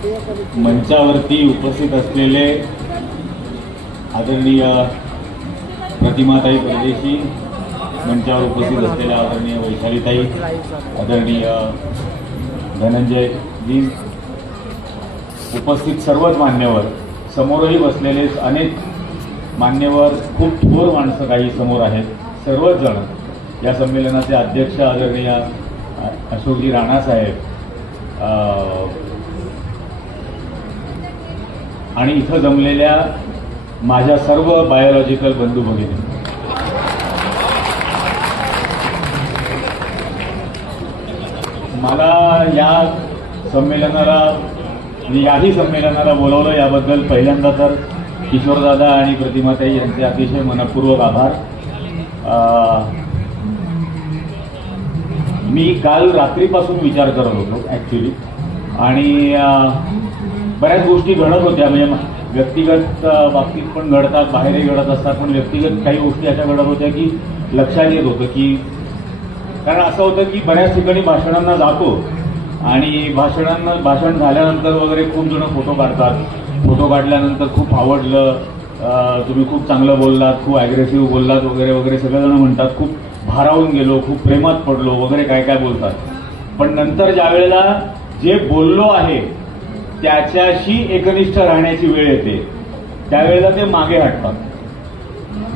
मंचावरती उपस्थित असलेले आदरणीय प्रतिमाताई परदेशी, मंचावर उपस्थित असलेल्या आदरणीय वैशालीताई, आदरणीय धनंजयजी, उपस्थित सर्वच मान्यवर, समोरही बसलेले अनेक मान्यवर, खूप थोर माणसं काही समोर आहेत, सर्वच जण, या संमेलनाचे अध्यक्ष आदरणीय अशोकजी राणा साहेब, आणि इथं जमलेल्या माझ्या सर्व बायोलॉजिकल बंधू भगिनी, मला या संमेलनाला, याही संमेलनाला बोलवलं याबद्दल पहिल्यांदा तर किशोरदादा आणि प्रतिमाताई यांचे अतिशय मनपूर्वक आभार. मी काल रात्रीपासून विचार करत होतो ऍक्च्युली, आणि बऱ्याच गोष्टी घडत होत्या, म्हणजे व्यक्तिगत बाबतीत पण घडतात, बाहेरही घडत असतात, पण व्यक्तिगत काही गोष्टी अशा घडत होत्या की लक्षात येत होतं की, कारण असं होतं की बऱ्याच ठिकाणी भाषणांना जातो आणि भाषण झाल्यानंतर वगैरे खूप जण फोटो काढतात, फोटो काढल्यानंतर खूप आवडलं, तुम्ही खूप चांगलं बोललात, खूप अॅग्रेसिव्ह बोललात वगैरे वगैरे सगळेजण म्हणतात, खूप भारावून गेलो, खूप प्रेमात पडलो वगैरे काय काय बोलतात. पण नंतर ज्या वेळेला जे बोललो आहे त्याच्याशी एकनिष्ठ राहण्याची वेळ येते त्यावेळेला ते मागे हटतात.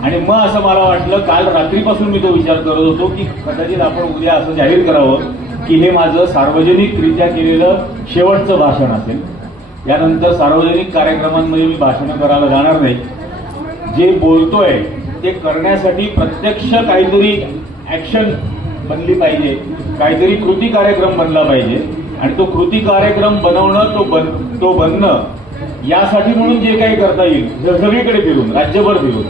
आणि मग असं मला वाटलं, काल रात्रीपासून मी तो विचार करत होतो की कदाचित आपण उद्या असं जाहीर करावं की हे माझं सार्वजनिकरित्या केलेलं शेवटचं भाषण असेल. यानंतर सार्वजनिक कार्यक्रमांमध्ये मी भाषणं करायला जाणार नाही. जे बोलतोय ते करण्यासाठी प्रत्यक्ष काहीतरी ऍक्शन बनली पाहिजे, काहीतरी कृती कार्यक्रम बनला पाहिजे, आणि तो कृती कार्यक्रम बनवणं, तो बनणं, यासाठी म्हणून जे काही करता येईल सगळीकडे फिरून, राज्यभर फिरून,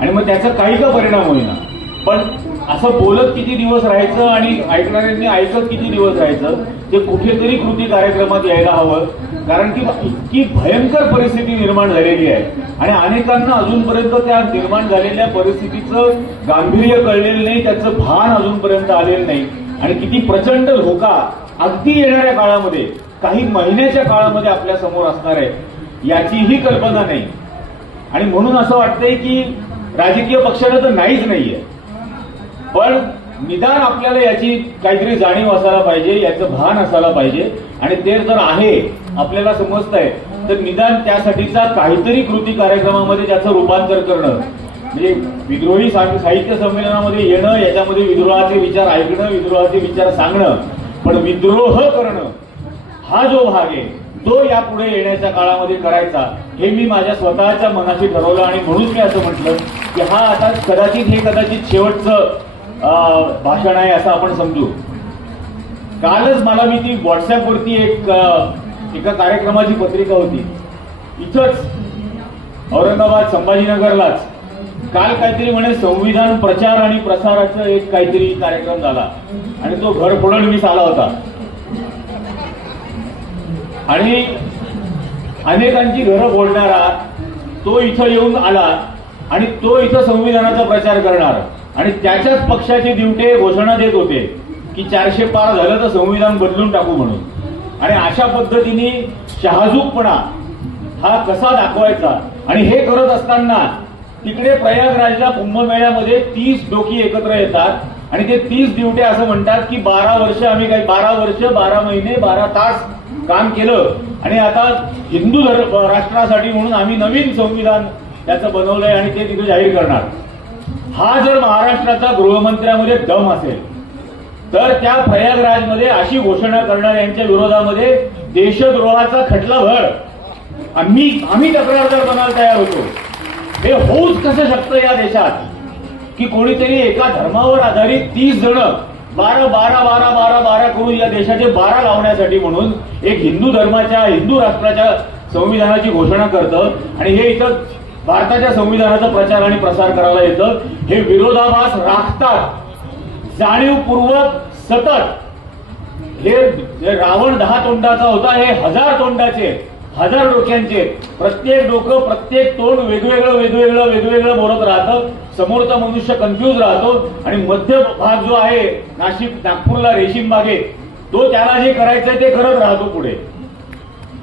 आणि मग त्याचा काही का परिणाम होईना, पण असं बोलत किती दिवस राहायचं आणि ऐकणाऱ्यांनी ऐकत किती दिवस राहायचं, ते कुठेतरी कृती कार्यक्रमात यायला हवं. कारण की इतकी भयंकर परिस्थिती निर्माण झालेली आहे आणि अनेकांना अजूनपर्यंत त्या निर्माण झालेल्या परिस्थितीचं गांभीर्य कळलेलं नाही, त्याचं भान अजूनपर्यंत आलेलं नाही, आणि किती प्रचंड धोका अगदी येणाऱ्या काळामध्ये, काही महिन्याच्या काळामध्ये आपल्या समोर असणार आहे याचीही कल्पना नाही. आणि म्हणून असं वाटतंय की राजकीय पक्षाला तर नाहीये, पण निदान आपल्याला याची काहीतरी जाणीव असायला पाहिजे, याचं भान असायला पाहिजे, आणि ते जर आहे आपल्याला समजतंय तर निदान त्यासाठीचा काहीतरी कृती कार्यक्रमामध्ये त्याचं रूपांतर करणं, म्हणजे विद्रोही साहित्य संमेलनामध्ये येणं, याच्यामध्ये विद्रोहाचे विचार ऐकणं, विद्रोहाचे विचार सांगणं, पण विद्रोह करणं हा जो भाग आहे तो यापुढे येण्याच्या काळामध्ये करायचा, हे मी माझ्या स्वतःच्या मनाशी ठरवलं. आणि म्हणून मी असं म्हटलं की हा आता कदाचित शेवटचं भाषण आहे असं आपण समजू. कालच मला मी ती व्हॉट्सअपवरती एका कार्यक्रमाची पत्रिका होती, इथंच औरंगाबाद संभाजीनगरलाच, काल काहीतरी म्हणे संविधान प्रचार आणि प्रसाराचा एक काहीतरी कार्यक्रम झाला आणि तो घर फडणवीस आला होता, आणि अनेकांची घरं फोडणारा तो इथं येऊन आला आणि तो इथं संविधानाचा प्रचार करणार, आणि त्याच्याच पक्षाचे दिवटे घोषणा देत होते की 400 पार झालं तर संविधान बदलून टाकू म्हणून. आणि अशा पद्धतीने शहाजूकपणा हा कसा दाखवायचा, आणि हे करत असताना तिकडे प्रयागराजला कुंभमेळ्यामध्ये 30 डोकी एकत्र येतात आणि ते 30 दिवटे असं म्हणतात की 12 वर्ष आम्ही 12 वर्ष 12 महिने 12 तास काम केलं, आणि आता हिंदू राष्ट्रासाठी म्हणून आम्ही नवीन संविधान त्याचं बनवलंय आणि ते तिथे जाहीर करणार. हा जर महाराष्ट्राचा गृहमंत्र्यामध्ये दम असेल तर त्या प्रयागराजमध्ये अशी घोषणा करणाऱ्यांच्या विरोधामध्ये देशद्रोहाचा खटला भर आम्ही तक्रारदार बनायला तयार होतो. हे होऊच कसं शकतं या देशात की कोणीतरी एका धर्मावर आधारित 30 जण 12 करून या देशाचे 12 लावण्यासाठी म्हणून एक हिंदू धर्माच्या, हिंदू राष्ट्राच्या संविधानाची घोषणा करतं, आणि हे इथं भारताच्या संविधानाचा प्रचार आणि प्रसार करायला येतं. हे विरोधाभास राखतात जाणीवपूर्वक सतत. हे रावण 10 तोंडाचा होता, हे 1000 तोंडाचे, 1000 डोक्यांचे, प्रत्येक डोकं प्रत्येक तोंड वेगवेगळं बोलत राहतं. समोरचा मनुष्य कन्फ्यूज राहतो, आणि मध्य भाग जो आहे नागपूरला रेशीम बागेत, तो त्याला जे करायचंय ते करत राहतो पुढे.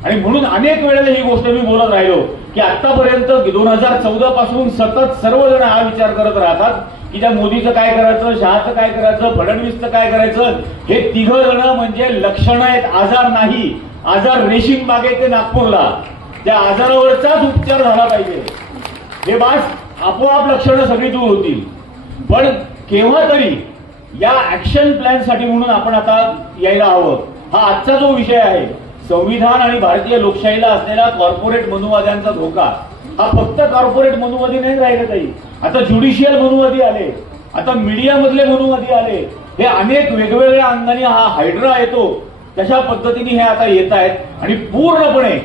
आणि म्हणून अनेक वेळेला ही गोष्ट मी बोलत राहिलो की आतापर्यंत 2014 पासून सतत सर्वजण हा विचार करत राहतात की त्या मोदीचं काय करायचं, शहाचं काय करायचं, फडणवीसचं काय करायचं. हे तिघं जण म्हणजे लक्षणं आहेत, आजार नाही. आजार रेशीम बागेत ते नागपूरला, त्या आजारावरचाच उपचार झाला पाहिजे. हे बास आपोआप लक्षणं सगळी दूर होतील. पण केव्हा तरी या ऍक्शन प्लॅनसाठी म्हणून आपण आता यायला हवं. हा आजचा जो विषय आहे, संविधान आणि भारतीय लोकशाहीला असलेला कॉर्पोरेट मनुवाद्यांचा धोका, हा फक्त कॉर्पोरेट मनुवादी नाही राहिले काही. आता ज्युडिशियल मनुवादी आले, आता मीडियामधले मनुवादी आले. हे अनेक वेगवेगळ्या अंगाने हा हायड्रा येतो, तशा पद्धतीने हे आता येत आहेत आणि पूर्णपणे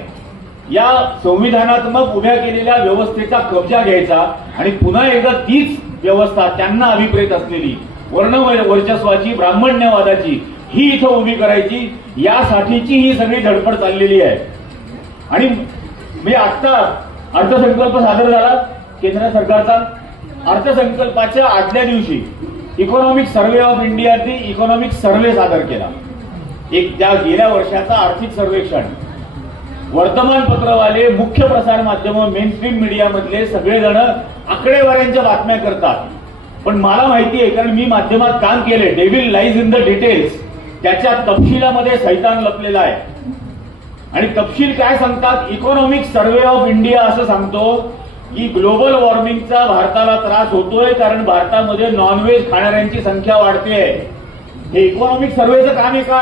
या संविधानात्मक उभ्या केलेल्या व्यवस्थेचा कब्जा घ्यायचा आणि पुन्हा एकदा तीच व्यवस्था त्यांना अभिप्रेत असलेली वर्ण वर्चस्वाची, ब्राह्मण्यवादाची ही इथं उभी करायची. यासाठीची ही सगळी धडपड चाललेली आहे. आणि मी आता अर्थसंकल्प सादर झाला केंद्र सरकारचा. अर्थसंकल्पाच्या आदल्या दिवशी इकॉनॉमिक सर्व्हे ऑफ इंडियाची इकॉनॉमिक सर्व्हे सादर केला. एक त्या गेल्या वर्षाचा आर्थिक सर्वेक्षण. वर्तमानपत्रवाले, मुख्य प्रसार माध्यम, मेनस्ट्रीम मीडियामधले सगळेजण आकडेवाऱ्यांच्या बातम्या करतात. पण मला माहिती आहे, कारण मी माध्यमात काम केले. Devil lies in the details. त्याच्या तपशिलामध्ये सैतान लपलेला आहे. आणि तपशील काय सांगतात? इकॉनॉमिक सर्व्हे ऑफ इंडिया असं सांगतो की ग्लोबल वॉर्मिंगचा भारताला त्रास होतोय कारण भारतामध्ये नॉनव्हेज खाणाऱ्यांची संख्या वाढते. हे इकॉनॉमिक सर्व्हेचं काम आहे का?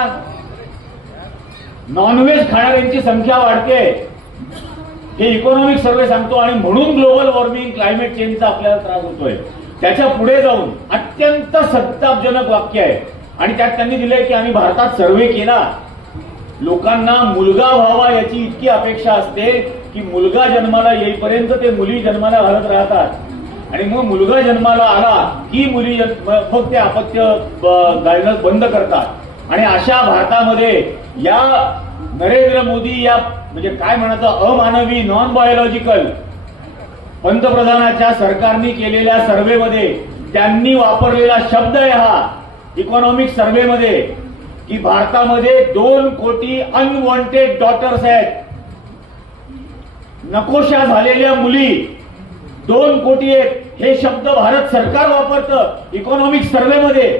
नॉनव्हेज खाणाऱ्यांची संख्या वाढते हे इकॉनॉमिक सर्व्हे सांगतो. आणि म्हणून ग्लोबल वॉर्मिंग, क्लायमेट चेंजचा आपल्याला त्रास होतोय. त्याच्या पुढे जाऊन अत्यंत संतापजनक वाक्य आहे आणि त्यात त्यांनी दिलंय की आम्ही भारतात सर्व्हे केला, लोकांना मुलगा व्हावा याची इतकी अपेक्षा असते की मुलगा जन्माला येईपर्यंत ते मुली जन्माला घालत राहतात आणि मग मुलगा जन्माला आला की मुली मग ते अपत्य घालणं बंद करतात. आणि अशा भारतामध्ये या नरेंद्र मोदी या म्हणजे काय म्हणायचं अमानवी, नॉन बायोलॉजिकल पंतप्रधानाच्या सरकारने केलेल्या सर्व्हेमध्ये त्यांनी वापरलेला शब्द आहे हा इकॉनॉमिक सर्व्हेमध्ये की भारतामध्ये 2 कोटी अनवॉन्टेड डॉटर्स आहेत. नकोशा झालेल्या मुली 2 कोटी आहेत. हे शब्द भारत सरकार वापरतं इकॉनॉमिक सर्व्हेमध्ये.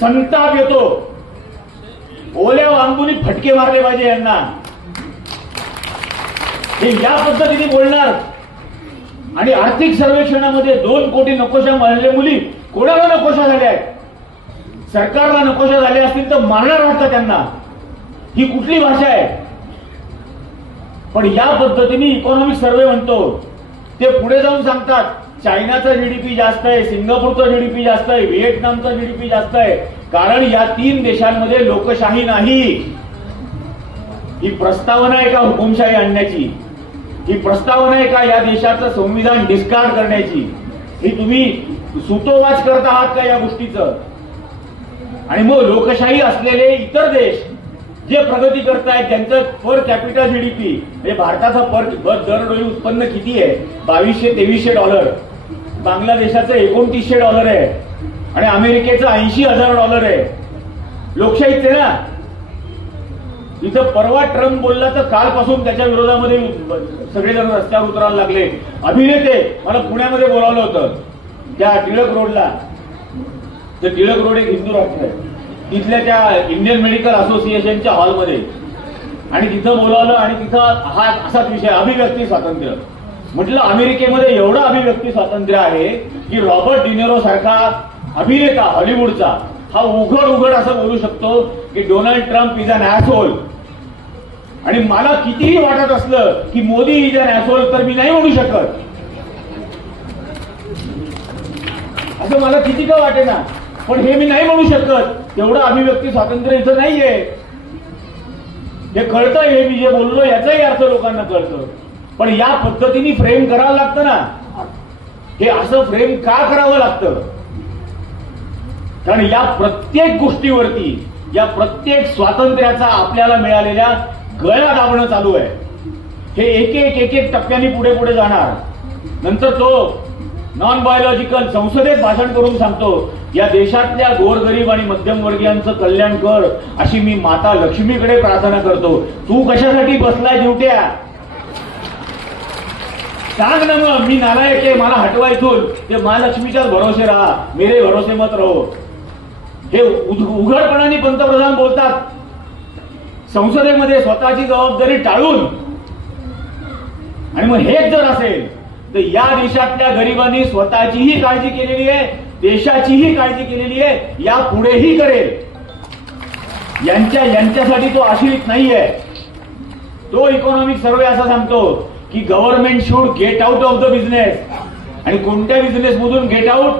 संताप येतो. ओल्या वांगुनी फटके मारले पाहिजे यांना. हे या पद्धतीने बोलणार. आणि आर्थिक सर्वेक्षणामध्ये 2 कोटी नकोशा मारलेल्या मुली, कोणाला नकोशा झाल्या आहेत? सरकारला नकोशा झाले असतील तर मारणार वाटतं त्यांना. ही कुठली भाषा आहे? पण या पद्धतीने इकॉनॉमिक सर्व्हे म्हणतो. ते पुढे जाऊन सांगतात चायनाचा जीडीपी जास्त आहे, सिंगापूरचा जीडीपी जास्त आहे, व्हिएतनामचा जीडीपी जास्त आहे, कारण या 3 देशांमध्ये लोकशाही नाही. ही प्रस्तावना आहे का हुकुमशाही आणण्याची? ही प्रस्तावना आहे का या देशाचं संविधान डिस्कार्ड करण्याची? ही तुम्ही सुतोवाच करत आहात का या गोष्टीचं? आणि मग लोकशाही असलेले इतर देश जे प्रगती करतायत त्यांचं पर कॅपिटल जीडीपी म्हणजे भारताचा पर दरडोई उत्पन्न किती आहे? $2200-2300. बांगलादेशाचं $2900 आहे आणि अमेरिकेचं $80,000 आहे. लोकशाहीच आहे ना. इथं परवा ट्रम्प बोलला तर कालपासून त्याच्या विरोधामध्ये सगळेजण रस्त्यावर उतरायला लागले. अभिनेते मला पुण्यामध्ये बोलावलं होतं त्या टिळक रोडला. तर टिळक रोड एक हिंदू राष्ट्र आहे, तिथल्या त्या इंडियन मेडिकल असोसिएशनच्या हॉलमध्ये. आणि तिथं बोलावलं आणि तिथं हा असाच विषय अभिव्यक्ती स्वातंत्र्य. म्हटलं अमेरिकेमध्ये एवढं अभिव्यक्ती स्वातंत्र्य आहे की रॉबर्ट डिनेरो सारखा अभिनेता हॉलिवूडचा हा उघड असं बोलू शकतो की डोनाल्ड ट्रम्प इज अन ॲसहोल. आणि मला कितीही वाटत असलं की मोदी इज अन ॲसहोल तर मी नाही म्हणू शकत. असं मला किती का वाटेना, पण हे मी नाही म्हणू शकत. तेवढं अभिव्यक्ती स्वातंत्र्य इथं नाहीये. हे कळतं, हे मी जे बोललो याचाही अर्थ लोकांना कळतं. पण या पद्धतीने फ्रेम करावं लागतं ना. हे असं फ्रेम का करावं लागतं? कारण या प्रत्येक गोष्टीवरती, या प्रत्येक स्वातंत्र्याचा आपल्याला मिळालेल्या गळा दाबणं चालू आहे. हे एक एक टप्प्यांनी पुढे जाणार. नंतर तो नॉन बायोलॉजिकल संसदेत भाषण करून सांगतो, या देशातल्या गोरगरीब आणि मध्यमवर्गीयांचं कल्याण कर, अशी मी माता लक्ष्मीकडे प्रार्थना करतो. तू कशासाठी बसलाय ड्युट्या? सांग ना मग. मी नालायक आहे, मला हटवायचून. ते महालक्ष्मीच्याच भरोसे राहा, मेरे भरोसे मत रहो. हे उघडपणाने पंतप्रधान बोलतात. संसदेमध्ये स्वतःची जबाबदारी टाळून. आणि मग हेच जर असेल तर या देशातल्या गरिबांनी स्वतःचीही काळजी केलेली आहे, देशाचीही काळजी केलेली आहे, या पुढेही करेल. यांच्यासाठी तो आश्रित नाहीये. तो इकॉनॉमिक सर्वे असा सांगतो की government should get out of the business. आणि कोणत्या बिझनेस मधून गेट आउट?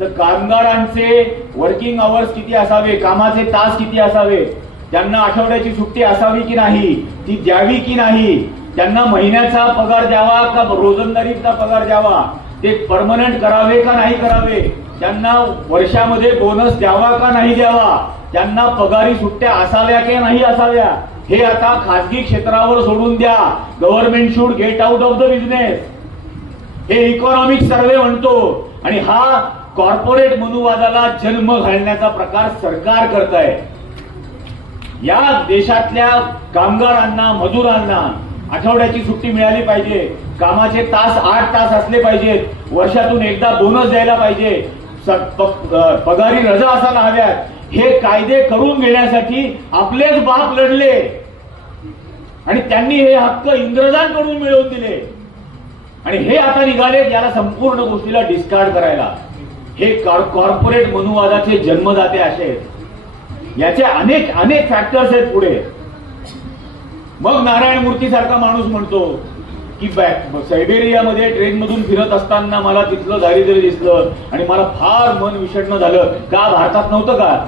तर कामगारांचे वर्किंग आवर्स किती असावे, कामाचे तास किती असावे, त्यांना आठवड्याची सुट्टी असावी की नाही, ती द्यावी की नाही, त्यांना महिन्याचा पगार द्यावा का रोजंदारीचा पगार द्यावा, ते परमनंट करावे का नाही करावे, त्यांना वर्षामध्ये बोनस द्यावा का नाही द्यावा, त्यांना पगारी सुट्ट्या असाव्या की नाही असाव्या, हे आता खासगी क्षेत्रावर सोडून द्या. Government should get out of the business, हे इकॉनॉमिक सर्वे म्हणतो. आणि हा कॉर्पोरेट मनुवादाला जन्म घालण्याचा प्रकार सरकार करत आहे. या देशातल्या कामगारांना, मजुरांना आठवड्याची सुट्टी मिळाली पाहिजे, कामाचे तास 8 तास असले पाहिजेत, वर्षातून एकदा बोनस द्यायला पाहिजे, पगारी रजा असायला हव्यात. हे कायदे करून घेण्यासाठी आपलेच बाप लढले आणि त्यांनी हे हक्क इंग्रजांकडून मिळवून दिले. आणि हे आता निघाले याला संपूर्ण गोष्टीला डिस्कार्ड करायला. हे कॉर्पोरेट मनुवादाचे जन्मदाते असे आहेत. याचे अनेक अनेक फॅक्टर्स आहेत पुढे. मग नारायण मूर्ती सारखा माणूस म्हणतो की सायबेरियामध्ये ट्रेनमधून फिरत असताना मला तिथलं दारिद्र्य दिसलं आणि मला फार मन विषण्ण झालं. का भारतात नव्हतं का?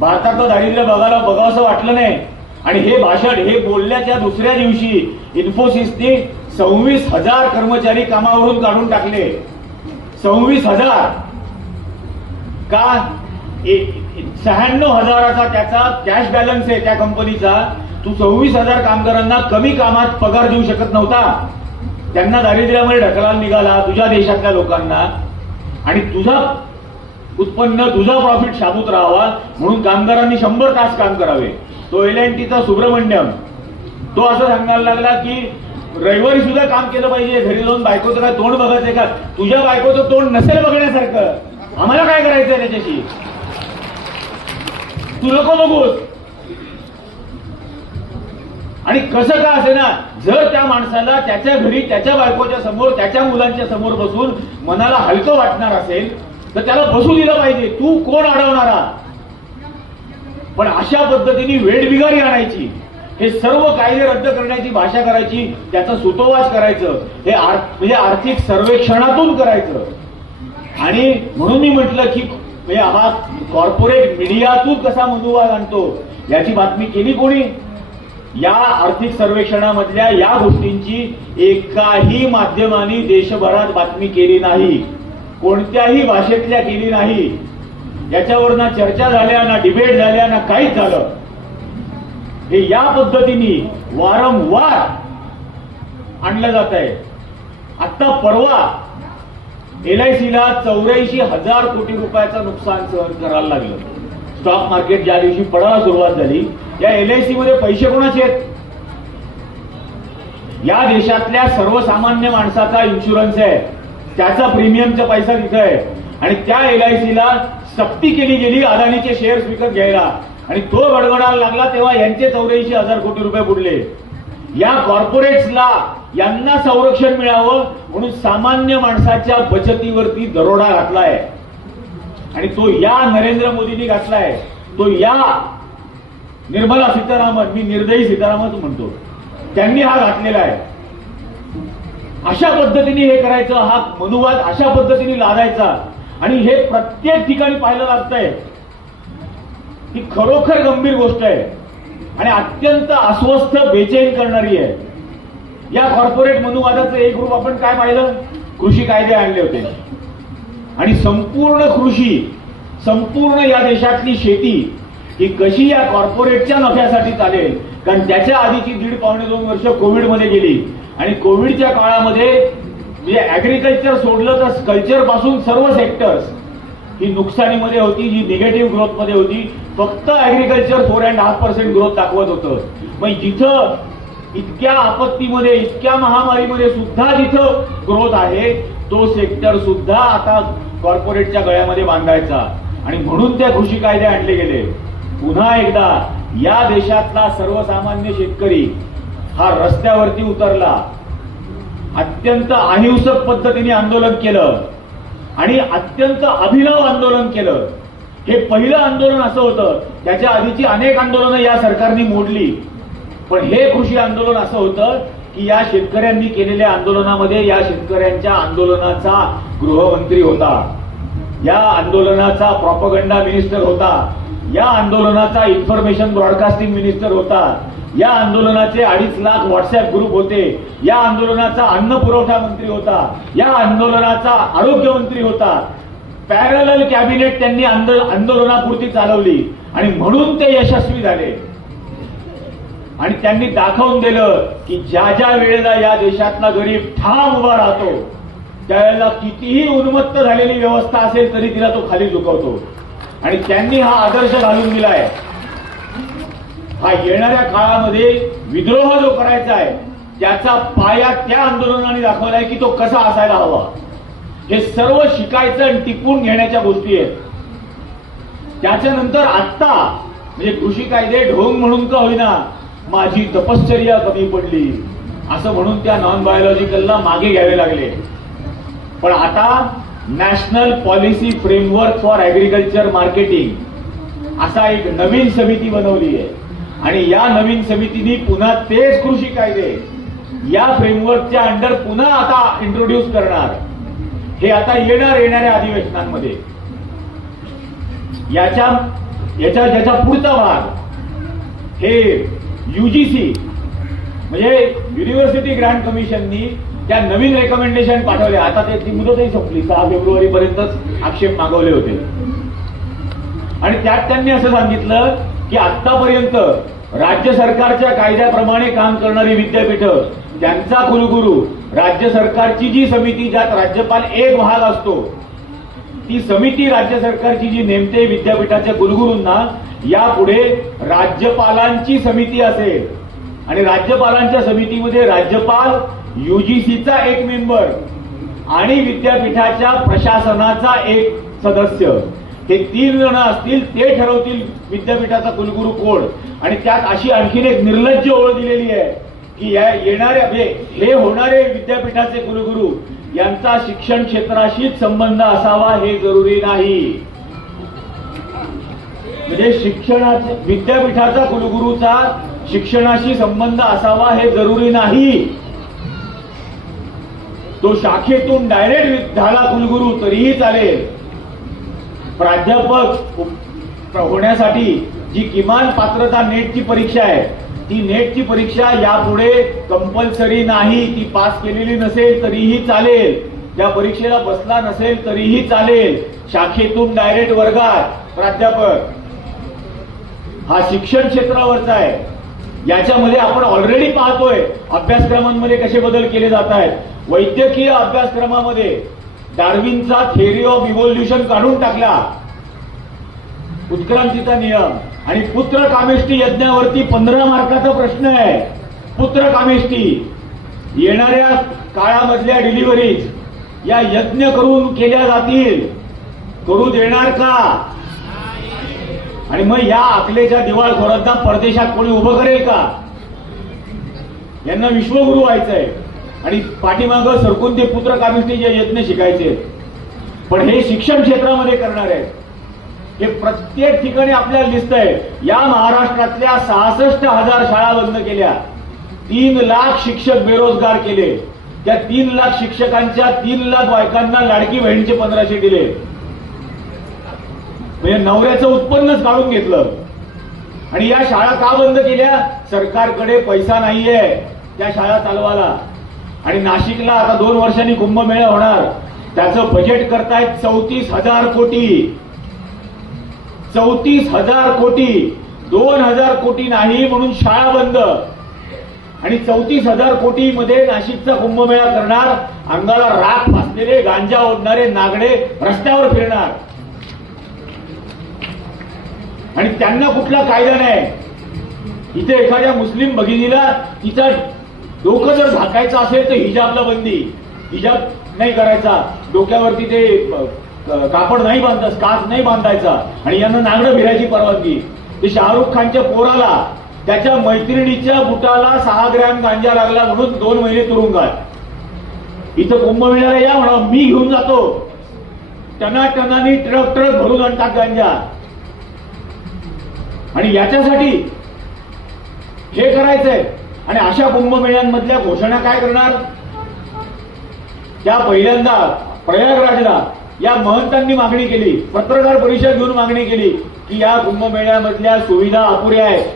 भारतातलं दारिद्र्य बघावंसं वाटलं नाही. आणि हे भाषण हे बोलल्याच्या दुसऱ्या दिवशी इन्फोसिसने 26,000 कर्मचारी कामावरून काढून टाकले. 26,000 का? 96,000चा त्याचा कॅश बॅलन्स आहे त्या कंपनीचा. तू 26,000 कामगारांना कमी कामात पगार देऊ शकत नव्हता. त्यांना दारिद्र्यामध्ये ढकलायला निघाला तुझ्या देशातल्या लोकांना. आणि तुझा उत्पन्न, तुझा प्रॉफिट शाबूत राहावा म्हणून कामगारांनी 100 तास काम करावे. तो एल&टीचा सुब्रमण्यम तो असं सांगायला लागला की रविवारी सुद्धा काम केलं पाहिजे, घरी जाऊन बायकोचं काय तोंड बघायचंय का? तुझ्या बायकोचं तोंड नसेल बघण्यासारखं, आम्हाला काय करायचंय त्याच्याशी? तू नको बघूस. आणि कसं का असे ना, जर त्या माणसाला त्याच्या घरी त्याच्या बायकोच्या समोर, त्याच्या मुलांच्या समोर बसून मनाला हलकं वाटणार असेल तर त्याला बसू दिलं पाहिजे. तू कोण अडवणारा? पण अशा पद्धतीने वेठबिगारी आणायची, हे सर्व कायदे रद्द करण्याची भाषा करायची, त्याचा सुतोवाच करायचं, हे म्हणजे आर्थिक सर्वेक्षणातून करायचं. आणि म्हणून मी म्हटलं की हा कॉर्पोरेट मीडियातून कसा मनुवाद आणतो याची बातमी केली कोणी? या आर्थिक सर्वेक्षणामधल्या या गोष्टींची एकाही माध्यमांनी देशभरात बातमी केली नाही, कोणत्याही भाषेतल्या केली नाही. याच्यावर ना चर्चा झाल्या, ना डिबेट झाल्या, ना काहीच झालं. हे या पद्धतीने वारंवार आणलं जात आहे. आता परवा एलआयसीला 84,000 कोटी रुपयाचं नुकसान सहन करायला लागलं. स्टॉक मार्केट ज्या दिवशी पडायला सुरुवात झाली, या एलआयसी मध्ये पैसे कोणाचे आहेत? या देशातल्या सर्वसामान्य माणसाचा इन्शुरन्स आहे, त्याचा प्रीमियमचा पैसा तिथे आहे. आणि त्या एलआयसीला सक्ती केली गेली अदानीचे शेअर्स विकत घ्यायला, आणि तो गडगडायला लागला तेव्हा यांचे 84,000 कोटी रुपये बुडले. या कॉर्पोरेट्सला यांना संरक्षण मिळावं म्हणून सामान्य माणसाच्या बचतीवरती दरोडा घातलाय. आणि तो या नरेंद्र मोदींनी घातलाय, तो या निर्मला सीतारामन, मी निर्दयी सीतारामन म्हणतो, त्यांनी हा घातलेला आहे. अशा पद्धतीने हे करायचं, हा मनुवाद अशा पद्धतीने लादायचा. आणि हे प्रत्येक ठिकाणी पाहायला लागतंय. ही खरोखर गंभीर गोष्ट आहे आणि अत्यंत अस्वस्थ, बेचैन करणारी आहे. या कॉर्पोरेट मनुवादाचं एक रूप आपण काय पाहिलं? कृषी कायदे आणले होते आणि संपूर्ण कृषी, संपूर्ण या देशातली शेती ही कशी या कॉर्पोरेटच्या नफ्यासाठी चालेल. कारण त्याच्या आधीची 1.5-2 वर्ष कोविडमध्ये गेली आणि कोविडच्या काळामध्ये म्हणजे ऍग्रिकल्चर सोडलं तर कल्चर पासून सर्व सेक्टर्स ही नुकसानीमध्ये होती, जी निगेटिव्ह ग्रोथमध्ये होती. फक्त ऍग्रिकल्चर 4.5% ग्रोथ दाखवत होतं. मग जिथं इतक्या आपत्तीमध्ये, इतक्या महामारीमध्ये सुद्धा जिथं ग्रोथ आहे, तो सेक्टर सुद्धा आता कॉर्पोरेटच्या गळ्यामध्ये बांधायचा. आणि म्हणून त्या कृषी कायदे आणले गेले. पुन्हा एकदा या देशातला सर्वसामान्य शेतकरी हा रस्त्यावरती उतरला, अत्यंत अहिंसक पद्धतीने आंदोलन केलं आणि अत्यंत अभिनव आंदोलन केलं. हे पहिलं आंदोलन असं होतं. त्याच्या आधीची अनेक आंदोलनं या सरकारने मोडली, पण हे कृषी आंदोलन असं होतं की या शेतकऱ्यांनी केलेल्या आंदोलनामध्ये या शेतकऱ्यांच्या आंदोलनाचा गृहमंत्री होता, या आंदोलनाचा प्रॉपगंडा मिनिस्टर होता, या आंदोलनाचा इन्फॉर्मेशन ब्रॉडकास्टिंग मिनिस्टर होता, या आंदोलनाचे 2.5 लाख व्हॉट्सअप ग्रुप होते, या आंदोलनाचा अन्न पुरवठा मंत्री होता, या आंदोलनाचा आरोग्य मंत्री होता. पॅरलल कॅबिनेट त्यांनी आंदोलनापुरती चालवली आणि म्हणून ते यशस्वी झाले. आणि त्यांनी दाखवून दिलं की ज्या ज्या वेळेला या देशातला गरीब ठाम उभा राहतो, त्यावेळेला कितीही उन्मत्त झालेली व्यवस्था असेल तरी तिला तो खाली झुकवतो. आणि त्यांनी हा आदर्श घालून दिलाय. हा येणाऱ्या काळामध्ये विद्रोह जो करायचा आहे त्याचा पाया त्या आंदोलनाने दाखवलाय की तो कसा असायला हवा. हे सर्व शिकायचं आणि टिपून घेण्याच्या गोष्टी आहेत. त्याच्यानंतर आत्ता म्हणजे कृषी कायदे ढोंग म्हणून का होईना माझी तपश्चर्या कमी पडली असं म्हणून त्या नॉन बायोलॉजिकलला मागे घ्यावे लागले. पण आता national policy framework for agriculture marketing असा एक नवीन समिती बनवली आहे आणि या नवीन समितीने पुन्हा तेच कृषी कायदे या फ्रेमवर्कच्या अंडर पुन्हा आता इंट्रोड्यूस करणार. हे आता येणाऱ्या अधिवेशनांमध्ये ज्याचा पुढचा भाग हे युजीसी म्हणजे युनिव्हर्सिटी ग्रँट कमिशननी त्या नवीन रेकमेंडेशन पाठवल्या. आता त्याची मुदतही संपली, 6 फेब्रुवारीपर्यंतच आक्षेप मागवले होते. आणि त्यात त्यांनी असं सांगितलं की आतापर्यंत राज्य सरकारच्या कायद्याप्रमाणे काम करणारी विद्यापीठं, त्यांचा कुलगुरू, राज्य सरकारची जी समिती ज्यात राज्यपाल एक भाग असतो, ती समिती राज्य सरकारची जी नेमते विद्यापीठाच्या कुलगुरूंना यापुढे राज्यपालांची समिती असेल. आणि राज्यपालांच्या समितीमध्ये राज्यपाल, युजीसीचा एक मेंबर आणि विद्यापीठाच्या प्रशासनाचा एक सदस्य, हे 3 जण असतील. ते ठरवतील विद्यापीठाचा कुलगुरू कोण. आणि त्यात अशी आणखीन एक निर्लज्ज ओळ दिलेली आहे की या येणाऱ्या हे होणारे विद्यापीठाचे कुलगुरू यांचा शिक्षण क्षेत्राशीच संबंध असावा हे जरुरी नाही. म्हणजे विद्यापीठाचा कुलगुरूचा शिक्षणाशी संबंध असावा हे जरुरी नाही. तो शाखेतून डायरेक्ट झाला कुलगुरू तरीही चालेल. प्राध्यापक होण्यासाठी जी किमान पात्रता नेटची परीक्षा आहे, ती नेटची परीक्षा यापुढे कंपल्सरी नाही. ती पास केलेली नसेल तरीही चालेल, त्या परीक्षेला बसला नसेल तरीही चालेल. शाखेतून डायरेक्ट वर्गात प्राध्यापक हा शिक्षण क्षेत्रावरचा आहे. याच्यामध्ये आपण ऑलरेडी पाहतोय अभ्यासक्रमांमध्ये कसे बदल केले जात आहेत. वैद्यकीय अभ्यासक्रमामध्ये डार्विनचा थेअरी ऑफ इव्होल्युशन काढून टाकला, उत्क्रांतीचा नियम. आणि पुत्र कामेष्टी यज्ञावरती 15 मार्काचा प्रश्न आहे. पुत्र कामेष्टी येणाऱ्या काळामधल्या डिलिव्हरीज या यज्ञ करून केल्या जातील, करू देणार का? आणि मग या अकलेच्या दिवाळखोरांना परदेशात कोणी उभं करेल का? यांना विश्वगुरू व्हायचंय आणि पाठीमागं सरकून ते पुत्र कामेष्टीचे यज्ञ शिकायचे. पण हे शिक्षण क्षेत्रामध्ये करणार आहेत. हे प्रत्येक ठिकाणी आपल्याला दिसतंय. या महाराष्ट्रातल्या 66,000 शाळा बंद केल्या, 3 लाख शिक्षक बेरोजगार केले. त्या 3 लाख शिक्षकांच्या 3 लाख बायकांना लाडकी बहिणीचे 1500 दिले. म्हणजे नवऱ्याचं उत्पन्नच काढून घेतलं. आणि या शाळा का बंद केल्या? सरकारकडे पैसा नाहीये त्या शाळा चालवायला. आणि नाशिकला आता 2 वर्षांनी कुंभमेळा होणार, त्याचं बजेट करतायत 34,000 कोटी. 34,000 कोटी. 2,000 कोटी नाही म्हणून शाळा बंद. आणि 34,000 कोटी मध्ये नाशिकचा कुंभमेळा करणार, अंगाला राख फासलेले, गांजा ओढणारे नागडे रस्त्यावर फिरणार आणि त्यांना कुठला कायदा नाही. इथे एखाद्या मुस्लिम भगिनीला तिचा डोकं जर झाकायचं असेल तर हिजाबला बंदी, हिजाब नाही करायचा, डोक्यावरती ते कापड नाही बांधायचं, स्कार्फ नाही बांधायचा आणि यांना नागडं फिरायची परवानगी. ते शाहरुख खानच्या पोराला त्याच्या मैत्रिणीच्या बुटाला 6 ग्रॅम गांजा लागला म्हणून 2 महिने तुरुंगात. इथं कुंभमेळ्याला या म्हणा, मी घेऊन जातो. टनाटनानी ट्रक भरून आणतात गांजा. आणि याच्यासाठी हे करायचंय. आणि अशा कुंभमेळ्यांमधल्या घोषणा काय करणार? त्या पहिल्यांदा प्रयागराजला या महंतांनी मागणी केली, पत्रकार परिषद घेऊन मागणी केली की या कुंभमेळ्यामधल्या सुविधा अपुऱ्या आहेत.